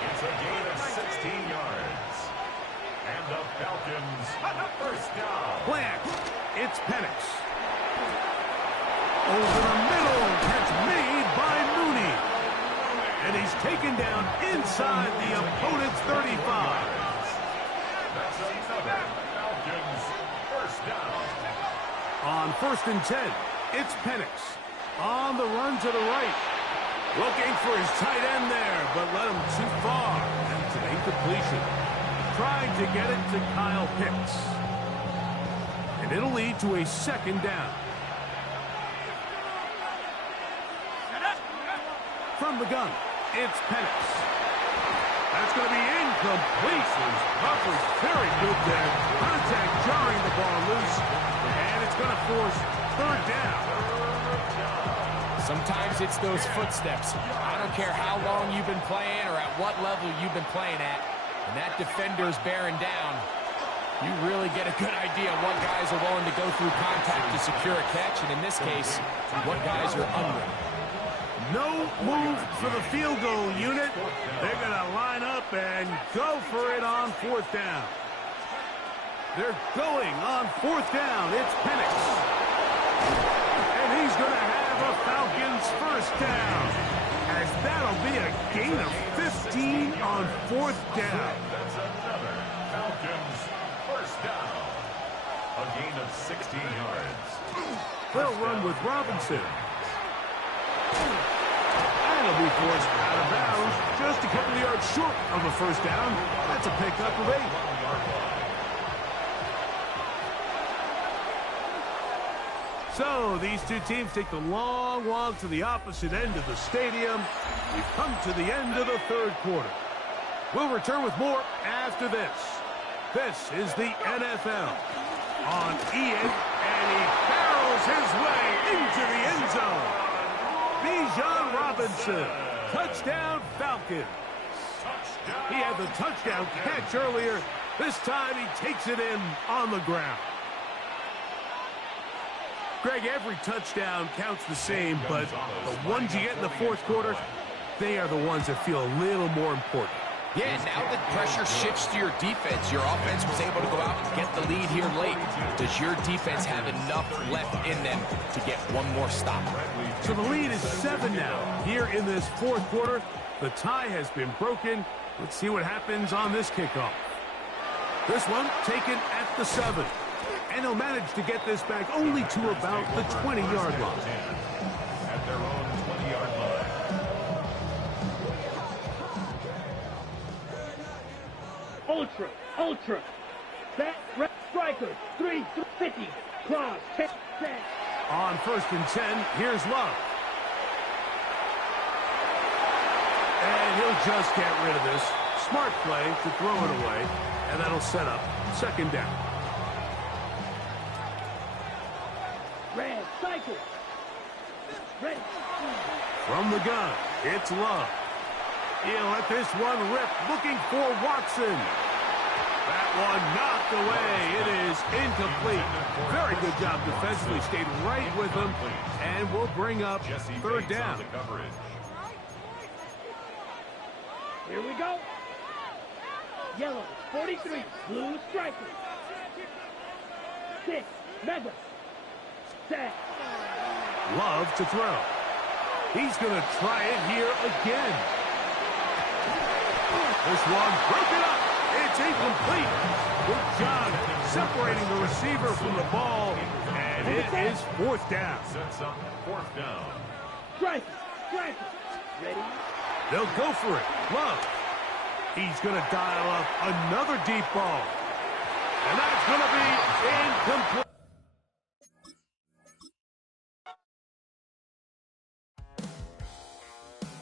It's a gain of 16 yards. And the Falcons first down. Plant. It's Penix. Over the middle. Catch made by Mooney. And he's taken down inside the opponent's 35. That's another Falcons first down. On 1st and 10, it's Penix. On the run to the right. Looking for his tight end there, but led him too far. And it's an incompletion. Trying to get it to Kyle Pitts. And it'll lead to a second down. From the gun, it's Penix. That's going to be incomplete. Coverage very good there. Contact jarring the ball loose. And it's going to force third down. Sometimes it's those footsteps. I don't care how long you've been playing or at what level you've been playing at. When that defender's bearing down, you really get a good idea of what guys are willing to go through contact to secure a catch, and in this case, what guys are unwilling. No move for the field goal unit. They're going to line up and go for it on fourth down. They're going on fourth down. It's Penix. And he's going to have a Falcons first down. As that'll be a gain of 15 on fourth down. That's another Falcons first down. A gain of 16 yards. They'll run with Robinson. And he'll be forced out of bounds just a couple of yards short of a first down. That's a pickup of 8. So these two teams take the long walk to the opposite end of the stadium. We've come to the end of the third quarter. We'll return with more after this. This is the NFL on EA, and he barrels his way into the end zone. Bijan Robinson, touchdown Falcons. He had the touchdown catch earlier. This time he takes it in on the ground. Greg, every touchdown counts the same, but the ones you get in the fourth quarter, they are the ones that feel a little more important. Yeah, now that pressure shifts to your defense, your offense was able to go out and get the lead here late. Does your defense have enough left in them to get one more stop? So the lead is 7 now. Here in this fourth quarter, the tie has been broken. Let's see what happens on this kickoff. This one taken at the 7. And he'll manage to get this back only to about the 20-yard line. At their own 20-yard line. Ultra. Back, striker, 350, cross, 10, 10. On 1st and 10, here's Love. And he'll just get rid of this. Smart play to throw it away, and that'll set up second down. Red, cycle. Red. From the gun, it's Love. He'll let this one rip, looking for Watson. That one knocked away. It is incomplete. Very good job defensively. Stayed right with him, and we'll bring up third down. Here we go. Yellow, 43, blue striker. 6, mega. Set. Love to throw. He's going to try it here again. This one broken up. It's incomplete. Good job separating the receiver from the ball, and it is fourth down. Sets up fourth down. Striker. Ready? They'll go for it. Love. He's going to dial up another deep ball. And that's going to be incomplete.